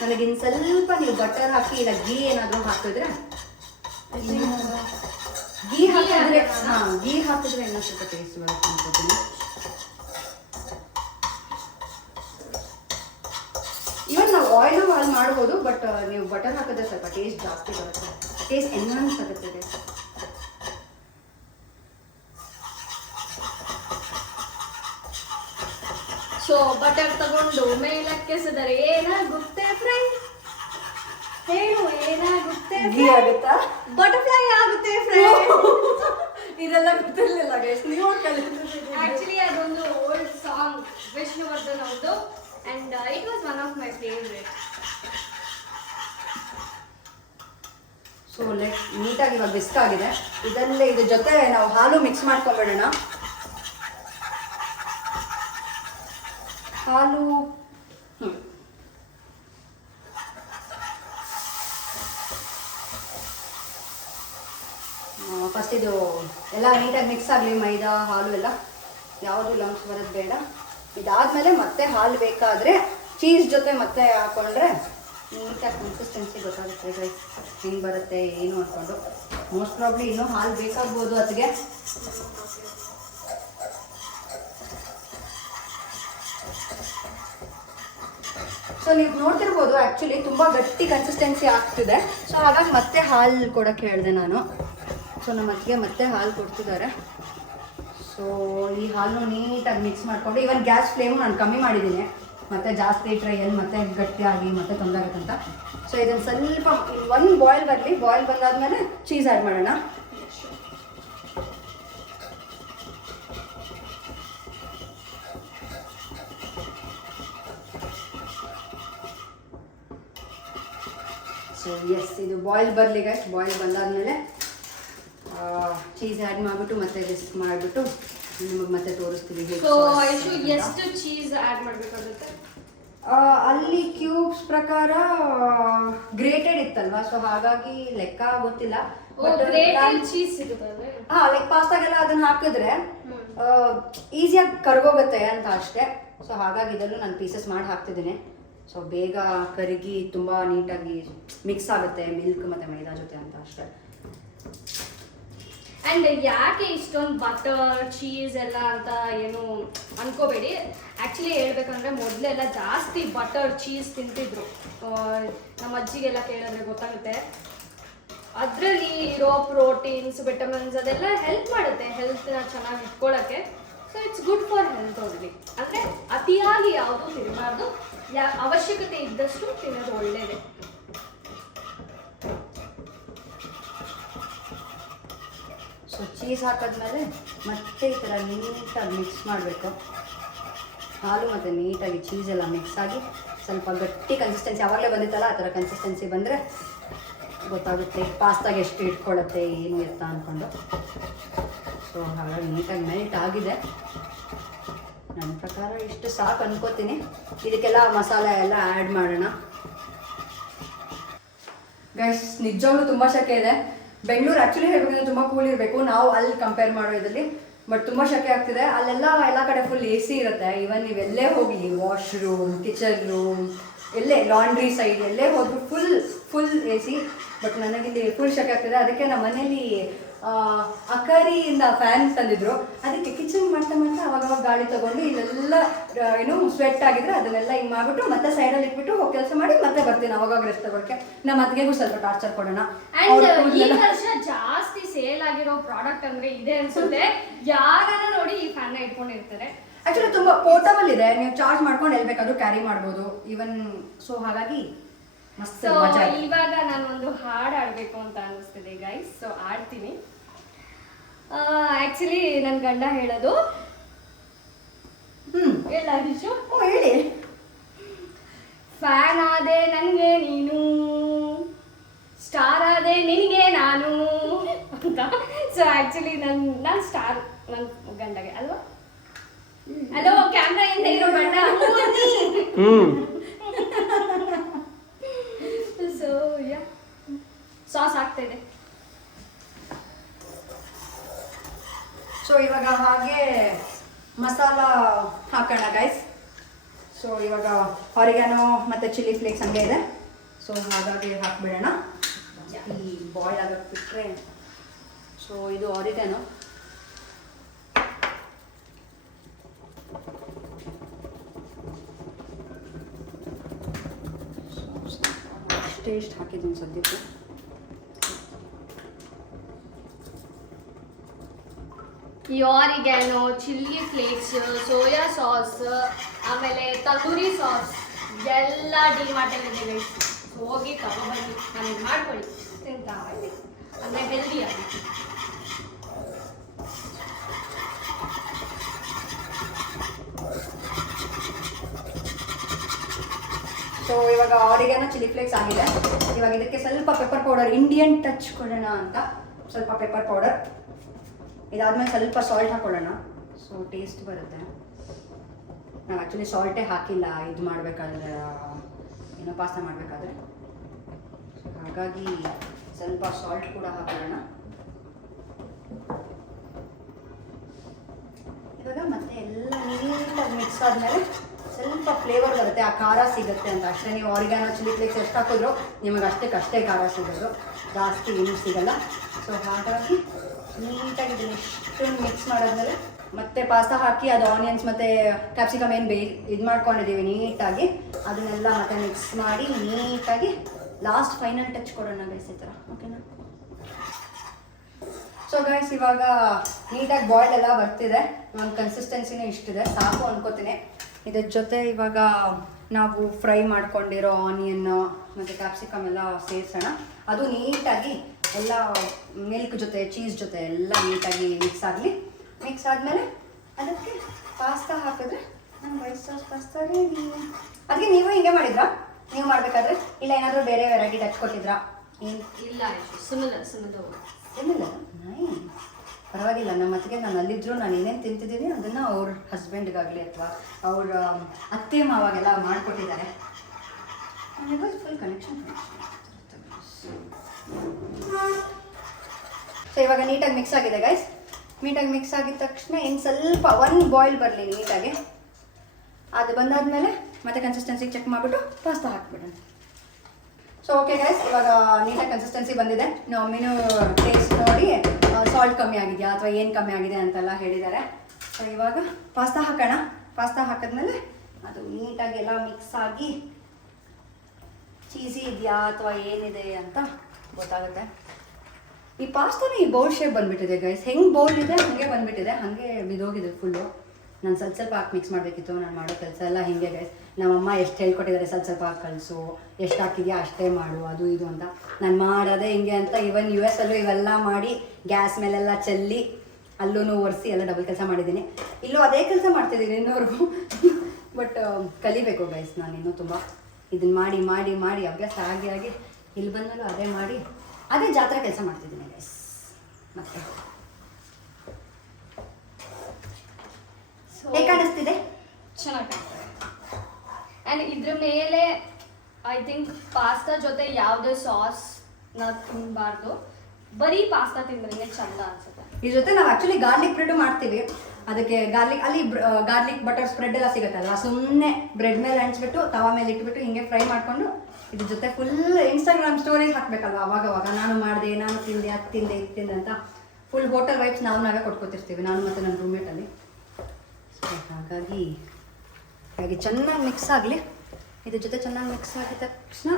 ನನಗೆ ಇನ್ನು ಸ್ವಲ್ಪ ನೀವು ಬಟರ್ ಹಾಕಿ ಇಲ್ಲ ಗೀ ಏನಾದರೂ ಹಾಕಿದ್ರೆ, ಗೀ ಹಾಕಿದ್ರೆ ಇನ್ನೂ ಸ್ವಲ್ಪ ಟೇಸ್ಟ್ ಬರುತ್ತೆ ಅನ್ಕೋತೀನಿ. ಹಾಲು ಮಾಡ್ಬೋದು, ಬಟ್ ನೀವು ಬಟರ್ ಹಾಕಿದ್ರೆ ಸ್ವಲ್ಪ ಟೇಸ್ಟ್ ಜಾಸ್ತಿ ಬರುತ್ತೆ, ಟೇಸ್ಟ್ ಎನ್ಹಾನ್ಸ್ ಆಗುತ್ತೆ. ಸೊ ಬಟರ್ ತಗೊಂಡು ಮೇಲಕ್ಕೆ ಎಸೆದರೆ ಏನಾಗುತ್ತೆ ಫ್ರೆಂಡ್? ಹೇಳು, ಏನಾಗುತ್ತೆ? ಘೀ ಆಗುತ್ತಾ? ಬಟರ್ಫ್ಲೈ ಆಗುತ್ತೆ ಫ್ರೆಂಡ್. ಇದೆಲ್ಲ ಗೊತ್ತಿರಲಿಲ್ಲ ಗೈಸ್, ನೀವು ಆಕ್ಚುಲಿ ಅದೊಂದು ಓಲ್ಡ್ ಸಾಂಗ್ ವಿಷ್ಣುವರ್ಧನ್ ಅವ್ರದ್ದು, and it was one of my favourite. So like ನೀಟಾಗಿ ಇವಾಗ ಬಿಸ್ಕ್ ಆಗಿದೆ. ಇದ್ರ ಜೊತೆ ನಾವು ಹಾಲು ಮಿಕ್ಸ್ ಮಾಡ್ಕೊಂಡ್ಬಿಡೋಣ. ಹಾಲು ಫಸ್ಟ್ ಇದು ಎಲ್ಲ ನೀಟಾಗಿ ಮಿಕ್ಸ್ ಆಗಲಿ, ಮೈದಾ ಹಾಲು ಎಲ್ಲ ಯಾವುದು ಲಂಪ್ಸ್ ಬರೋದು ಬೇಡ. ಇದಾದಮೇಲೆ ಮತ್ತೆ ಹಾಲು ಬೇಕಾದರೆ ಚೀಸ್ ಜೊತೆ ಮತ್ತೆ ಹಾಕ್ಕೊಂಡ್ರೆ ನೀಟಾಗಿ ಕನ್ಸಿಸ್ಟೆನ್ಸಿ ಗೊತ್ತಾಗುತ್ತೆ ಹೆಂಗೆ ಬರುತ್ತೆ ಏನು ಅಂದ್ಕೊಂಡು. ಮೋಸ್ಟ್ ಪ್ರಾಬ್ಲಿ ಇನ್ನೂ ಹಾಲು ಬೇಕಾಗ್ಬೋದು ಅದಕ್ಕೆ. ಸೊ ನೀವು ನೋಡ್ತಿರ್ಬೋದು ಆ್ಯಕ್ಚುಲಿ ತುಂಬ ಗಟ್ಟಿ ಕನ್ಸಿಸ್ಟೆನ್ಸಿ ಆಗ್ತಿದೆ. ಸೊ ಹಾಗಾಗಿ ಮತ್ತೆ ಹಾಲು ಕೊಡೋಕ್ಕೆ ಹೇಳಿದೆ ನಾನು. ಸೊ ನಮ್ಮ ಅತ್ತಿಗೆ ಮತ್ತೆ ಹಾಲು ಕೊಡ್ತಿದ್ದಾರೆ. ಸೊ ಈ ಹಾಲನ್ನು ನೀಟಾಗಿ ಮಿಕ್ಸ್ ಮಾಡಿಕೊಂಡು, ಇವನ್ ಗ್ಯಾಸ್ ಫ್ಲೇಮು ನಾನು ಕಮ್ಮಿ ಮಾಡಿದ್ದೀನಿ, ಮತ್ತೆ ಜಾಸ್ತಿ ಇಟ್ಟರೆ ಎಲ್ಲಿ ಮತ್ತೆ ಗಟ್ಟಿಯಾಗಿ ಮತ್ತೆ ತೊಂದರೆ ಆಗುತ್ತೆ ಅಂತ. ಸೊ ಇದನ್ನು ಸ್ವಲ್ಪ ಒಂದು ಬಾಯ್ಲ್ ಬರಲಿ, ಬಾಯ್ಲ್ ಬಂದಾದ್ಮೇಲೆ ಚೀಸ್ ಆ್ಯಡ್ ಮಾಡೋಣ. ಸೊ ಎಸ್, ಇದು ಬಾಯ್ಲ್ ಬರಲಿ ಗೈಸ್. ಬಾಯ್ಲ್ ಬಂದಾದ್ಮೇಲೆ ಚೀಸ್ ಆ್ಯಡ್ ಮಾಡಿಬಿಟ್ಟು ಮತ್ತೆ ರಿಸ್ಕ್ ಮಾಡಿಬಿಟ್ಟು ನಿಮಗೆ ಮತ್ತೆ ತೋರಿಸ್ತೀವಿ. ಸೊ ಎಷ್ಟು ಚೀಸ್ ಆ್ಯಡ್ ಮಾಡಬೇಕಾಗುತ್ತೆ? ಅಲ್ಲಿ ಕ್ಯೂಬ್ಸ್ ಪ್ರಕಾರ ಗ್ರೇಟೆಡ್ ಇತ್ತಲ್ವಾ, ಸೊ ಹಾಗಾಗಿ ಲೆಕ್ಕ ಗೊತ್ತಿಲ್ಲ. ಚೀಸ್ ಸಿಗುತ್ತೆ. ಲೈಕ್ ಪಾಸ್ತಾಗೆಲ್ಲ ಅದನ್ನ ಹಾಕಿದ್ರೆ ಈಸಿಯಾಗಿ ಕರ್ಗೋಗುತ್ತೆ ಅಂತ ಅಷ್ಟೇ. ಸೊ ಹಾಗಾಗಿ ಇದನ್ನು ನಾನು ಪೀಸಸ್ ಮಾಡಿ ಹಾಕ್ತಿದ್ದೀನಿ. ಸೊ ಬೇಗ ಕರಗಿ ತುಂಬ ನೀಟಾಗಿ ಮಿಕ್ಸ್ ಆಗುತ್ತೆ ಮಿಲ್ಕ್ ಮತ್ತು ಮೈದಾ ಜೊತೆ ಅಂತ ಅಷ್ಟೇ. ಆ್ಯಂಡ್ ಯಾಕೆ ಇಷ್ಟೊಂದು ಬಟರ್ ಚೀಸ್ ಎಲ್ಲ ಅಂತ ಏನು ಅನ್ಕೋಬೇಡಿ. ಆ್ಯಕ್ಚುಲಿ ಹೇಳ್ಬೇಕಂದ್ರೆ ಮೊದಲೆಲ್ಲ ಜಾಸ್ತಿ ಬಟರ್ ಚೀಸ್ ತಿಂತಿದ್ರು. ನಮ್ಮ ಅಜ್ಜಿಗೆಲ್ಲ ಕೇಳಿದ್ರೆ ಗೊತ್ತಾಗುತ್ತೆ. ಅದರಲ್ಲಿ ಇರೋ ಪ್ರೋಟೀನ್ಸ್ ವಿಟಮಿನ್ಸ್ ಅದೆಲ್ಲ ಹೆಲ್ಪ್ ಮಾಡುತ್ತೆ ಹೆಲ್ತ್ನ ಚೆನ್ನಾಗಿ ಇಟ್ಕೊಳ್ಳೋಕ್ಕೆ. So it's good for health only. ಅಂದರೆ ಅತಿಯಾಗಿ ಯಾವುದೂ ತಿನ್ನಬಾರ್ದು, ಅವಶ್ಯಕತೆ ಇದ್ದಷ್ಟು ತಿನ್ನೋದು ಒಳ್ಳೆಯದೇ. ಸೊ ಚೀಸ್ ಹಾಕಿದ್ಮೇಲೆ ಮತ್ತೆ ಈ ಥರ ನೀಟಾಗಿ ಮಿಕ್ಸ್ ಮಾಡಬೇಕು. ಹಾಲು ಮತ್ತು ನೀಟಾಗಿ ಚೀಸ್ ಎಲ್ಲ ಮಿಕ್ಸ್ ಆಗಿ ಸ್ವಲ್ಪ ಗಟ್ಟಿ ಕನ್ಸಿಸ್ಟೆನ್ಸಿ ಆವಾಗಲೇ ಬಂದಿತ್ತಲ್ಲ, ಆ ಥರ ಕನ್ಸಿಸ್ಟೆನ್ಸಿ ಬಂದರೆ ಗೊತ್ತಾಗುತ್ತೆ ಪಾಸ್ತಾಗೆ ಎಷ್ಟು ಇಟ್ಕೊಳ್ಳುತ್ತೆ ಏನು ಎತ್ತ ಅಂದ್ಕೊಂಡು. ಸೊ ಹಾಗಾಗಿ ನೀಟಾಗಿ ಮೆಲ್ಟ್ ಆಗಿದೆ. ನನ್ನ ಪ್ರಕಾರ ಇಷ್ಟು ಸಾಕು ಅನ್ಕೋತೀನಿ. ಇದಕ್ಕೆಲ್ಲ ಮಸಾಲೆ ಎಲ್ಲ ಆ್ಯಡ್ ಮಾಡೋಣ. ಗೈಸ್ ನಿಜವಾಗ್ಲೂ ತುಂಬ ಶೆಕೆ ಇದೆ. ಬೆಂಗಳೂರು ಆ್ಯಕ್ಚುಲಿ ಹೇಳ್ಬೇಕಂದ್ರೆ ತುಂಬ ಕೂಲ್ ಇರಬೇಕು ನಾವು ಅಲ್ಲಿ ಕಂಪೇರ್ ಮಾಡೋ ಇದರಲ್ಲಿ, ಬಟ್ ತುಂಬ ಶೆಕೆ ಆಗ್ತಿದೆ. ಅಲ್ಲೆಲ್ಲ ಎಲ್ಲ ಕಡೆ ಫುಲ್ AC ಇರುತ್ತೆ. ಇವನ್ ನೀವೆಲ್ಲೇ ಹೋಗಲಿ, ವಾಶ್ರೂಮ್, ಕಿಚನ್ ರೂಮ್, ಎಲ್ಲೇ ಲಾಂಡ್ರಿ ಸೈಡ್ ಎಲ್ಲೇ ಹೋದ್ರು ಫುಲ್ AC. ಬಟ್ ನನಗಿಲ್ಲಿ ಫುಲ್ ಶೆಕೆ ಆಗ್ತಿದೆ. ಅದಕ್ಕೆ ನಮ್ಮ ಮನೇಲಿ ಅಕರಿಯಿಂದ ಫ್ಯಾನ್ ತಂದಿದ್ರು. ಅದಕ್ಕೆ ಕಿಚನ್ ಮಾಡ್ತಾ ಅವಾಗ ಗಾಳಿ ತಗೊಂಡು ಇಲ್ಲೆಲ್ಲ ಏನು ಸ್ವೆಟ್ ಆಗಿದ್ರೆ ಅದನ್ನೆಲ್ಲ ಹಿಂಗೆ ಮಾಡ್ಬಿಟ್ಟು ಮತ್ತೆ ಸೈಡಲ್ಲಿ ಇಟ್ಬಿಟ್ಟು ಹೋಗಿ ಕೆಲಸ ಮಾಡಿ ಮತ್ತೆ ಬರ್ತೀನಿ ಅವಾಗ ರೆಸ್ಟ್ ತಗೊಳಕ್ಕೆ. ನಮ್ಮ ಅತ್ತಿಗೆಗೂ ಸ್ವಲ್ಪ ಟಾರ್ಚರ್ ಕೊಡೋಣ. ಅಂಡ್ ಈ ವರ್ಷ ಜಾಸ್ತಿ ಸೇಲ್ ಆಗಿರೋ ಪ್ರಾಡಕ್ಟ್ ಅಂದ್ರೆ ಇದೆ ಅನ್ಸುತ್ತೆ. ಯಾರನ್ನ ನೋಡಿ ಈ ಫ್ಯಾನ್ ನ ಇಟ್ಕೊಂಡಿರ್ತಾರೆ. ಆಕ್ಚುಲಿ ತುಂಬಾ ಪೋರ್ಟಬಲ್ ಇದೆ, ನೀವು ಚಾರ್ಜ್ ಮಾಡ್ಕೊಂಡು ಎಲ್ಲಿ ಬೇಕಾದ್ರೂ ಕ್ಯಾರಿ ಮಾಡ್ಬೋದು ಇವನ್. ಸೊ ಹಾಗಾಗಿ ಮಸ್ತ್ ಮಜಾ. ಇವಾಗ ನಾನು ಒಂದು ಹಾಡು ಆಡ್ಬೇಕು ಅಂತ ಅನಿಸ್ತಿದೆ ಗೈಸ್. ಸೊ ಆಡ್ತೀನಿ. ಆಕ್ಚುಲಿ ನನ್ನ ಗಂಡ ಹೇಳೋದು ಹೇಳಿ, ಫ್ಯಾನ್ ಆದೆ ನನಗೆ ನೀನು, ಸ್ಟಾರ್ ಆದೆ ನಿನಗೆ ನಾನು ಅಂತ. ಸೊ ಆಕ್ಚುಲಿ ನಾನು ಸ್ಟಾರ್ ನನ್ನ ಗಂಡಗೆ ಅಲ್ವಾ? ಹಲೋ ಕ್ಯಾಮ್ರಾ ಇಂದ ಇರೋ ಗಂಡ. ಸೊ ಯಾ ಸಾಸ್ ಆಗ್ತಾ ಇದೆ. ಸೊ ಇವಾಗ ಹಾಗೆ ಮಸಾಲ ಹಾಕೋಣ ಗೈಸ್. ಸೊ ಇವಾಗ ಆರಿಗ್ಯಾನೋ ಮತ್ತು ಚಿಲ್ಲಿ ಫ್ಲೇಕ್ಸ್ ಹಂಗೆ ಇದೆ. ಸೊ ಹಾಗಾಗಿ ಹಾಕ್ಬಿಡೋಣ. ಈ ಬಾಯ್ಲ್ ಆಗಕ್ಕೆ ಬಿಟ್ಟರೆ. ಸೊ ಇದು ಆರಿಗ್ಯಾನೋ. ಇಷ್ಟು ಹಾಕಿದ್ದೀನಿ ಸದ್ಯಕ್ಕೆ. ಈ ಆರಿಗ್ಯಾನೋ, ಚಿಲ್ಲಿ ಫ್ಲೇಕ್ಸ್, ಸೋಯಾ ಸಾಸ್, ಆಮೇಲೆ ತಂದೂರಿ ಸಾಸ್ ಎಲ್ಲ ಡಿಮಾರ್ಟಲ್ಲಿದೆ. ಹೋಗಿ ತಗೊಂಡ್ಬನ್ನಿ, ಮನೆಗೆ ಮಾಡ್ಕೊಳ್ಳಿ, ತಿಂತಾ ಬನ್ನಿ, ಅಂದರೆ ಹೆಲ್ದಿ ಆಗಿ. ಸೊ ಇವಾಗ ಆರಿಗ್ಯಾನೋ ಚಿಲ್ಲಿ ಫ್ಲೇಕ್ಸ್ ಆಗಿದೆ. ಇವಾಗ ಇದಕ್ಕೆ ಸ್ವಲ್ಪ ಪೆಪ್ಪರ್ ಪೌಡರ್, ಇಂಡಿಯನ್ ಟಚ್ ಕೊಡೋಣ ಅಂತ ಸ್ವಲ್ಪ ಪೆಪ್ಪರ್ ಪೌಡರ್. ಇದಾದ್ಮೇಲೆ ಸ್ವಲ್ಪ ಸಾಲ್ಟ್ ಹಾಕೊಳ್ಳೋಣ, ಸೊ ಟೇಸ್ಟ್ ಬರುತ್ತೆ. ನಾವು ಆ್ಯಕ್ಚುಲಿ ಸಾಲ್ಟೇ ಹಾಕಿಲ್ಲ ಇದು ಮಾಡಬೇಕಾದ್ರೆ, ಏನೋ ಪಾಸ್ತಾ ಮಾಡಬೇಕಾದ್ರೆ, ಸೊ ಹಾಗಾಗಿ ಸ್ವಲ್ಪ ಸಾಲ್ಟ್ ಕೂಡ ಹಾಕೊಳ್ಳೋಣ. ಇವಾಗ ಮತ್ತೆ ಎಲ್ಲ ನೀಟಾಗಿ ಮಿಕ್ಸ್ ಆದಮೇಲೆ ಸ್ವಲ್ಪ ಫ್ಲೇವರ್ ಬರುತ್ತೆ, ಆ ಖಾರ ಸಿಗುತ್ತೆ ಅಂತ ಅಷ್ಟೇ. ನೀವು ಆರಿಗ್ಯಾನೋ ಚಿಲ್ಲಿ ಫ್ಲೇಕ್ಸ್ ಎಷ್ಟು ಹಾಕಿದ್ರು ನಿಮಗೆ ಅಷ್ಟೇ ಖಾರ ಸಿಗೋದು, ಜಾಸ್ತಿ ಏನೂ ಸಿಗಲ್ಲ. ಸೊ ಹಾಗಾಗಿ ನೀಟಾಗಿ ಇದನ್ನು ಇಷ್ಟು ಮಿಕ್ಸ್ ಮಾಡಿದ್ಮೇಲೆ ಮತ್ತೆ ಪಾಸ್ತಾ ಹಾಕಿ ಅದು ಆನಿಯನ್ಸ್ ಮತ್ತು ಕ್ಯಾಪ್ಸಿಕಮ್ ಏನು ಇದು ಮಾಡ್ಕೊಂಡಿದ್ದೀವಿ ನೀಟಾಗಿ, ಅದನ್ನೆಲ್ಲ ಮತ್ತೆ ಮಿಕ್ಸ್ ಮಾಡಿ ನೀಟಾಗಿ ಲಾಸ್ಟ್ ಫೈನಲ್ ಟಚ್ ಕೊಡೋಣ ಗೈಸ್, ಈ ಥರ. ಓಕೆನಾ? ಸೊ ಗೈಸ್ ಇವಾಗ ನೀಟಾಗಿ ಬಾಯ್ಲ್ ಎಲ್ಲ ಬರ್ತಿದೆ. ನನ್ನ ಕನ್ಸಿಸ್ಟೆನ್ಸಿನೂ ಇಷ್ಟಿದೆ, ಸಾಕು ಅನ್ಕೋತೀನಿ. ಇದ್ರ ಜೊತೆ ಇವಾಗ ನಾವು ಫ್ರೈ ಮಾಡ್ಕೊಂಡಿರೋ ಆನಿಯನ್ ಮತ್ತು ಕ್ಯಾಪ್ಸಿಕಮ್ ಎಲ್ಲ ಸೇರಿಸೋಣ. ಅದು ನೀಟಾಗಿ ಎಲ್ಲ ಮಿಲ್ಕ್ ಜೊತೆ ಚೀಸ್ ಜೊತೆ ಎಲ್ಲ ನೀಟಾಗಿ ಮಿಕ್ಸ್ ಆಗಲಿ. ಮಿಕ್ಸ್ ಆದಮೇಲೆ ಅದಕ್ಕೆ ಪಾಸ್ತಾ ಹಾಕಿದ್ರೆ ನಮ್ಮ ವೈಟ್ ಸಾಸ್ ಪಾಸ್ತಾ ರೆಡಿ. ಅದಕ್ಕೆ ನೀವು ಹಿಂಗೆ ಮಾಡಿದ್ರಾ? ನೀವು ಮಾಡಬೇಕಾದ್ರೆ ಇಲ್ಲ ಏನಾದರೂ ಬೇರೆ ವೆರೈಟಿ ಟಚ್ ಕೊಟ್ಟಿದ್ರಾ? ಏನು ಇಲ್ಲ, ಸಿಮಿಲರ್ ಏನಿಲ್ಲ, ಪರವಾಗಿಲ್ಲ. ನಮ್ಮ ಅತ್ತಿಗೆ ನಾನು ಅಲ್ಲಿದ್ದರೂ ನಾನು ಏನೇನು ತಿಂತಿದ್ದೀನಿ ಅದನ್ನು ಅವ್ರ ಹಸ್ಬೆಂಡ್ಗಾಗಲಿ ಅಥವಾ ಅವ್ರ ಅತ್ತೆ ಮಾವಾಗೆಲ್ಲ ಮಾಡಿಕೊಟ್ಟಿದ್ದಾರೆ. Full connection. ಸೊ ಇವಾಗ ನೀಟಾಗಿ ಮಿಕ್ಸ್ ಆಗಿದೆ ಗೈಸ್. ನೀಟಾಗಿ ಮಿಕ್ಸ್ ಆಗಿದ ತಕ್ಷಣ ಇನ್ನು ಸ್ವಲ್ಪ ಒಂದು ಬಾಯ್ಲ್ ಬರಲಿ ನೀಟಾಗಿ. ಅದು ಬಂದಾದಮೇಲೆ ಮತ್ತೆ ಕನ್ಸಿಸ್ಟೆನ್ಸಿಗೆ ಚೆಕ್ ಮಾಡಿಬಿಟ್ಟು ಪಾಸ್ತಾ ಹಾಕ್ಬಿಡೋಣ. ಸೊ ಓಕೆ ಗೈಸ್, ಇವಾಗ ನೀಟಾಗಿ ಕನ್ಸಿಸ್ಟೆನ್ಸಿ ಬಂದಿದೆ. ನಮ್ಮ ಮಮ್ಮಿನೂ ಟೇಸ್ಟ್ ನೋಡಿ ಸಾಲ್ಟ್ ಕಮ್ಮಿ ಆಗಿದೆಯಾ ಅಥವಾ ಏನು ಕಮ್ಮಿ ಆಗಿದೆ ಅಂತೆಲ್ಲ ಹೇಳಿದ್ದಾರೆ. ಸೊ ಇವಾಗ ಪಾಸ್ತಾ ಹಾಕೋಣ. ಪಾಸ್ತಾ ಹಾಕಿದ್ಮೇಲೆ ಅದು ನೀಟಾಗಿ ಎಲ್ಲ ಮಿಕ್ಸ್ ಆಗಿ ಚೀಸಿ ಇದೆಯಾ ಅಥವಾ ಏನಿದೆ ಅಂತ ಗೊತ್ತಾಗುತ್ತೆ. ಈ ಪಾಸ್ತಾನ ಈ ಬೌಲ್ ಶೇಪ್ ಬಂದುಬಿಟ್ಟಿದೆ ಗೈಸ್. ಹೆಂಗೆ ಬೌಲ್ ಇದೆ ಹಾಗೆ ಬಂದುಬಿಟ್ಟಿದೆ, ಹಾಗೆ ಬಿದೋಗಿದೆ ಫುಲ್ಲು. ನಾನು ಸ್ವಲ್ಪ ಹಾಕಿ ಮಿಕ್ಸ್ ಮಾಡಬೇಕಿತ್ತು. ನಾನು ಮಾಡೋ ಕೆಲಸ ಎಲ್ಲ ಹೀಗೆ ಗೈಸ್. ನಮ್ಮಮ್ಮ ಎಷ್ಟು ಹೇಳ್ಕೊಟ್ಟಿದ್ದಾರೆ, ಸ್ವಲ್ಪ ಹಾಕಿ ಕಳಿಸು, ಎಷ್ಟು ಹಾಕಿದ್ಯಾ ಅಷ್ಟೇ ಮಾಡು, ಅದು ಇದು ಅಂತ. ನಾನು ಮಾಡೋದೇ ಹಿಂಗೆ ಅಂತ. ಇವನ್ US ಅಲ್ಲೂ ಇವೆಲ್ಲ ಮಾಡಿ ಗ್ಯಾಸ್ ಮೇಲೆಲ್ಲ ಚೆಲ್ಲಿ ಅಲ್ಲೂ ಒರೆಸಿ ಎಲ್ಲ ಡಬಲ್ ಕೆಲಸ ಮಾಡಿದ್ದೀನಿ. ಇಲ್ಲೂ ಅದೇ ಕೆಲಸ ಮಾಡ್ತಿದ್ದೀನಿ ಇನ್ನೂವರೆಗೂ. ಬಟ್ ಕಲಿಬೇಕು ಗೈಸ್. ನಾನು ಇನ್ನೂ ತುಂಬ ಇದನ್ನು ಮಾಡಿ ಮಾಡಿ ಮಾಡಿ ಅಭ್ಯಾಸ ಆಗಿ ಇಲ್ಲಿ ಬಂದಮೇಲೂ ಅದೇ ಮಾಡಿ ಅದೇ ಜಾತ್ರೆ ಕೆಲಸ ಮಾಡ್ತಿದ್ದೀನಿ ಗೈಸ್. ಮತ್ತೆ ಹೇಗೆ ಕಾಣಿಸ್ತಿದೆ? ಚೆನ್ನಾಗಿ ಕಾಣ್ತದೆ. ಆ್ಯಂಡ್ ಇದ್ರ ಮೇಲೆ ಐ ಥಿಂಕ್ ಪಾಸ್ತಾ ಜೊತೆ ಯಾವುದೇ ಸಾಸ್ ನಾವು ತಿನ್ನಬಾರ್ದು, ಬರೀ ಪಾಸ್ತಾ ತಿಂದ್ರೆ ಚಂದ ಅನ್ಸುತ್ತೆ. ಇದ್ರ ಜೊತೆ ನಾವು ಆ್ಯಕ್ಚುಲಿ ಗಾರ್ಲಿಕ್ ಬ್ರೆಡ್ ಮಾಡ್ತೀವಿ. ಅದಕ್ಕೆ ಗಾರ್ಲಿಕ್ ಅಲ್ಲಿ ಗಾರ್ಲಿಕ್ ಬಟರ್ ಸ್ಪ್ರೆಡ್ ಎಲ್ಲ ಸಿಗುತ್ತಲ್ವ, ಸುಮ್ಮನೆ ಬ್ರೆಡ್ ಮೇಲೆ ಹಂಚ್ಬಿಟ್ಟು ತವಾ ಮೇಲೆ ಇಟ್ಬಿಟ್ಟು ಹಿಂಗೆ ಫ್ರೈ ಮಾಡಿಕೊಂಡು ಇದ್ರ ಜೊತೆ ಫುಲ್ ಇನ್ಸ್ಟಾಗ್ರಾಮ್ ಸ್ಟೋರೀಸ್ ಹಾಕಬೇಕಲ್ವ ಅವಾಗವಾಗ. ನಾನು ಮಾಡಿದೆ, ನಾನು ತಿಂದೆ, ಅದು ತಿಂದೆ, ಇದು ತಿಂದೆ ಅಂತ ಫುಲ್ ಹೋಟೆಲ್ ವೈಬ್ಸ್ ನಾವೇ ಕೊಟ್ಕೋತಿರ್ತೀವಿ, ನಾನು ಮತ್ತು ನನ್ನ ರೂಮ್ಮೇಟಲ್ಲಿ. ಹಾಗಾಗಿ ಚೆನ್ನಾಗಿ ಮಿಕ್ಸ್ ಆಗಲಿ. ಇದ್ರ ಜೊತೆ ಚೆನ್ನಾಗಿ ಮಿಕ್ಸ್ ಆಗಿದ ತಕ್ಷಣ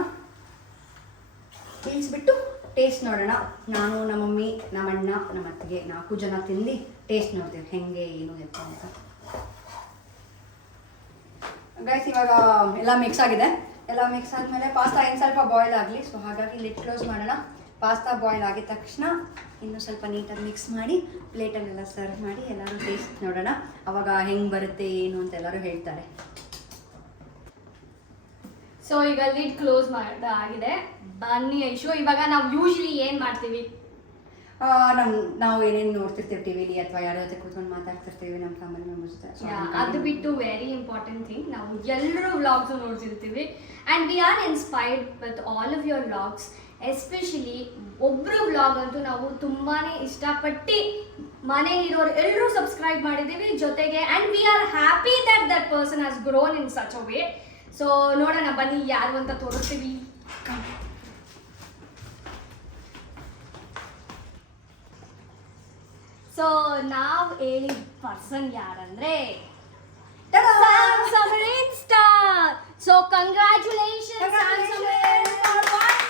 ಇಳಿಸ್ಬಿಟ್ಟು ಟೇಸ್ಟ್ ನೋಡೋಣ. ನಾನು, ನಮ್ಮ ಮಮ್ಮಿ, ನಮ್ಮ ಅಣ್ಣ, ನಮ್ಮ ಅತ್ತಿಗೆ 4 ಜನ ತಿಂದು ಟೇಸ್ಟ್ ನೋಡ್ತೀವಿ ಹೆಂಗೆ ಏನು ಎತ್ತ ಅಂತ. ಗೈಸ್ ಇವಾಗ ಎಲ್ಲ ಮಿಕ್ಸ್ ಆಗಿದೆ. ಎಲ್ಲ ಮಿಕ್ಸ್ ಆದಮೇಲೆ ಪಾಸ್ತಾ ಇನ್ನು ಸ್ವಲ್ಪ ಬಾಯ್ಲ್ ಆಗಲಿ. ಸೊ ಹಾಗಾಗಿ ಲಿಡ್ ಕ್ಲೋಸ್ ಮಾಡೋಣ. ಪಾಸ್ತಾ ಬಾಯ್ಲ್ ಆಗಿದ ತಕ್ಷಣ ಇನ್ನೂ ಸ್ವಲ್ಪ ನೀಟಾಗಿ ಮಿಕ್ಸ್ ಮಾಡಿ ಪ್ಲೇಟಲ್ಲೆಲ್ಲ ಸರ್ವ್ ಮಾಡಿ ಎಲ್ಲರೂ ಟೇಸ್ಟ್ ನೋಡೋಣ. ಅವಾಗ ಹೆಂಗೆ ಬರುತ್ತೆ ಏನು ಅಂತ ಎಲ್ಲರೂ ಹೇಳ್ತಾರೆ. ಸೊ ಈಗ ಲಿಡ್ ಕ್ಲೋಸ್ ಆಗಿದೆ. ಬನ್ನಿ ಐಶು, ಇವಾಗ ನಾವು ಯೂಶ್ವಲಿ ಏನು ಮಾಡ್ತೀವಿ, ನಾವು ಏನೇನು ನೋಡ್ತಿರ್ತೀವಿ ಟಿವಿಲಿ ಅಥವಾ ಯಾರ ಜೊತೆ ಕೂತ್ಕೊಂಡು ಮಾತಾಡ್ತಿರ್ತೀವಿ ನಮ್ಮ ಫ್ಯಾಮಿಲಿ ಮೆಂಬರ್ಸ್ ಜೊತೆ. ಅದು ಬಿಟ್ಟು ವೆರಿ ಇಂಪಾರ್ಟೆಂಟ್ ಥಿಂಗ್, ನಾವು ಎಲ್ಲರೂ ವ್ಲಾಗ್ಸು ನೋಡ್ತಿರ್ತೀವಿ. And we are inspired with all of your vlogs. Especially ಒಬ್ಬರು ವ್ಲಾಗ್ ಅಂತೂ ನಾವು ತುಂಬಾ ಇಷ್ಟಪಟ್ಟು ಮನೆಯಲ್ಲಿರೋರು ಎಲ್ಲರೂ ಸಬ್ಸ್ಕ್ರೈಬ್ ಮಾಡಿದ್ದೀವಿ ಜೊತೆಗೆ. And we are happy that that person has grown in such a way. So ನೋಡೋಣ ಬನ್ನಿ ಯಾರು ಅಂತ ತೋರಿಸ್ತೀವಿ. ಸೊ ನಾವು ಹೇಳಿದ ಪರ್ಸನ್ ಯಾರಂದ್ರೆ Sam Samarin star. So congratulations, Sam Samarin.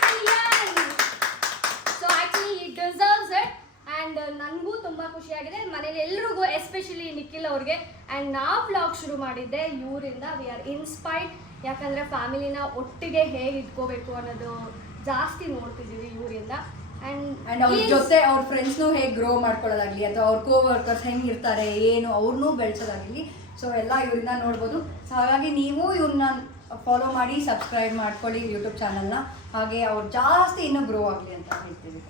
And ನನಗೂ ತುಂಬ ಖುಷಿಯಾಗಿದೆ ಮನೇಲಿ ಎಲ್ರಿಗೂ ಎಸ್ಪೆಷಲಿ ನಿಖಿಲ್ ಅವ್ರಿಗೆ. ಆ್ಯಂಡ್ ನಾವು ವ್ಲಾಗ್ ಶುರು ಮಾಡಿದ್ದೆ ಇವರಿಂದ. ವಿ ಆರ್ ಇನ್ಸ್ಪೈರ್ಡ್, ಯಾಕಂದರೆ ಫ್ಯಾಮಿಲಿನ ಒಟ್ಟಿಗೆ ಹೇಗೆ ಇಟ್ಕೋಬೇಕು ಅನ್ನೋದು ಜಾಸ್ತಿ ನೋಡ್ತಿದ್ದೀವಿ ಇವರಿಂದ. ಆ್ಯಂಡ್ ಅವ್ರ ಜೊತೆ ಅವ್ರ ಫ್ರೆಂಡ್ಸ್ನು ಹೇಗೆ ಗ್ರೋ ಮಾಡ್ಕೊಳ್ಳೋದಾಗಲಿ ಅಥವಾ ಅವ್ರ ಕೋವರ್ಕರ್ಸ್ ಹೆಂಗಿರ್ತಾರೆ ಏನು ಅವ್ರನ್ನೂ ಬೆಳೆಸೋದಾಗಲಿ, ಸೊ ಎಲ್ಲ ಇವರಿಂದ ನೋಡ್ಬೋದು. ಸೊ ಹಾಗಾಗಿ ನೀವು ಇವ್ರನ್ನ ಫಾಲೋ ಮಾಡಿ ಸಬ್ಸ್ಕ್ರೈಬ್ ಮಾಡ್ಕೊಳ್ಳಿ ಯೂಟ್ಯೂಬ್ ಚಾನಲ್ನ. ಹಾಗೆ ಅವ್ರು ಜಾಸ್ತಿ ಇನ್ನೂ ಗ್ರೋ ಆಗಲಿ ಅಂತ ಹೇಳ್ತೀವಿ.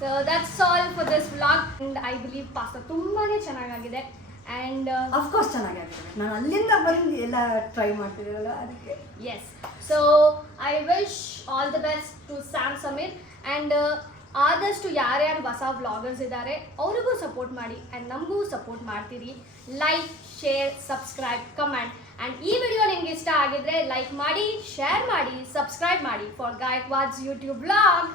So that's all for this vlog. And I believe pasta ತುಂಬಾ ಚೆನ್ನಾಗಾಗಿದೆ. ಆ್ಯಂಡ್ ಅಫ್ಕೋರ್ಸ್ ಚೆನ್ನಾಗಾಗಿದೆ, ನಾನು ಅಲ್ಲಿಂದ ಬಂದು ಎಲ್ಲ ಟ್ರೈ ಮಾಡ್ತಿದ್ದೀರಲ್ಲ ಅದಕ್ಕೆ. Yes, so I wish all the best to Sam Sameer. And ಆದಷ್ಟು ಯಾರ್ಯಾರು ಹೊಸ ವ್ಲಾಗರ್ಸ್ ಇದ್ದಾರೆ ಅವ್ರಿಗೂ ಸಪೋರ್ಟ್ ಮಾಡಿ ಆ್ಯಂಡ್ ನಮಗೂ ಸಪೋರ್ಟ್ ಮಾಡ್ತೀರಿ. Like, share, subscribe, comment. And ಈ ವಿಡಿಯೋ ನಿಮ್ಗೆ ಇಷ್ಟ ಆಗಿದ್ರೆ ಲೈಕ್ ಮಾಡಿ, ಶೇರ್ ಮಾಡಿ, ಸಬ್ಸ್ಕ್ರೈಬ್ ಮಾಡಿ ಫಾರ್ ಗಾಯಕ್ವಾಡ್ಸ್ ಯೂಟ್ಯೂಬ್ ವ್ಲಾಗ್.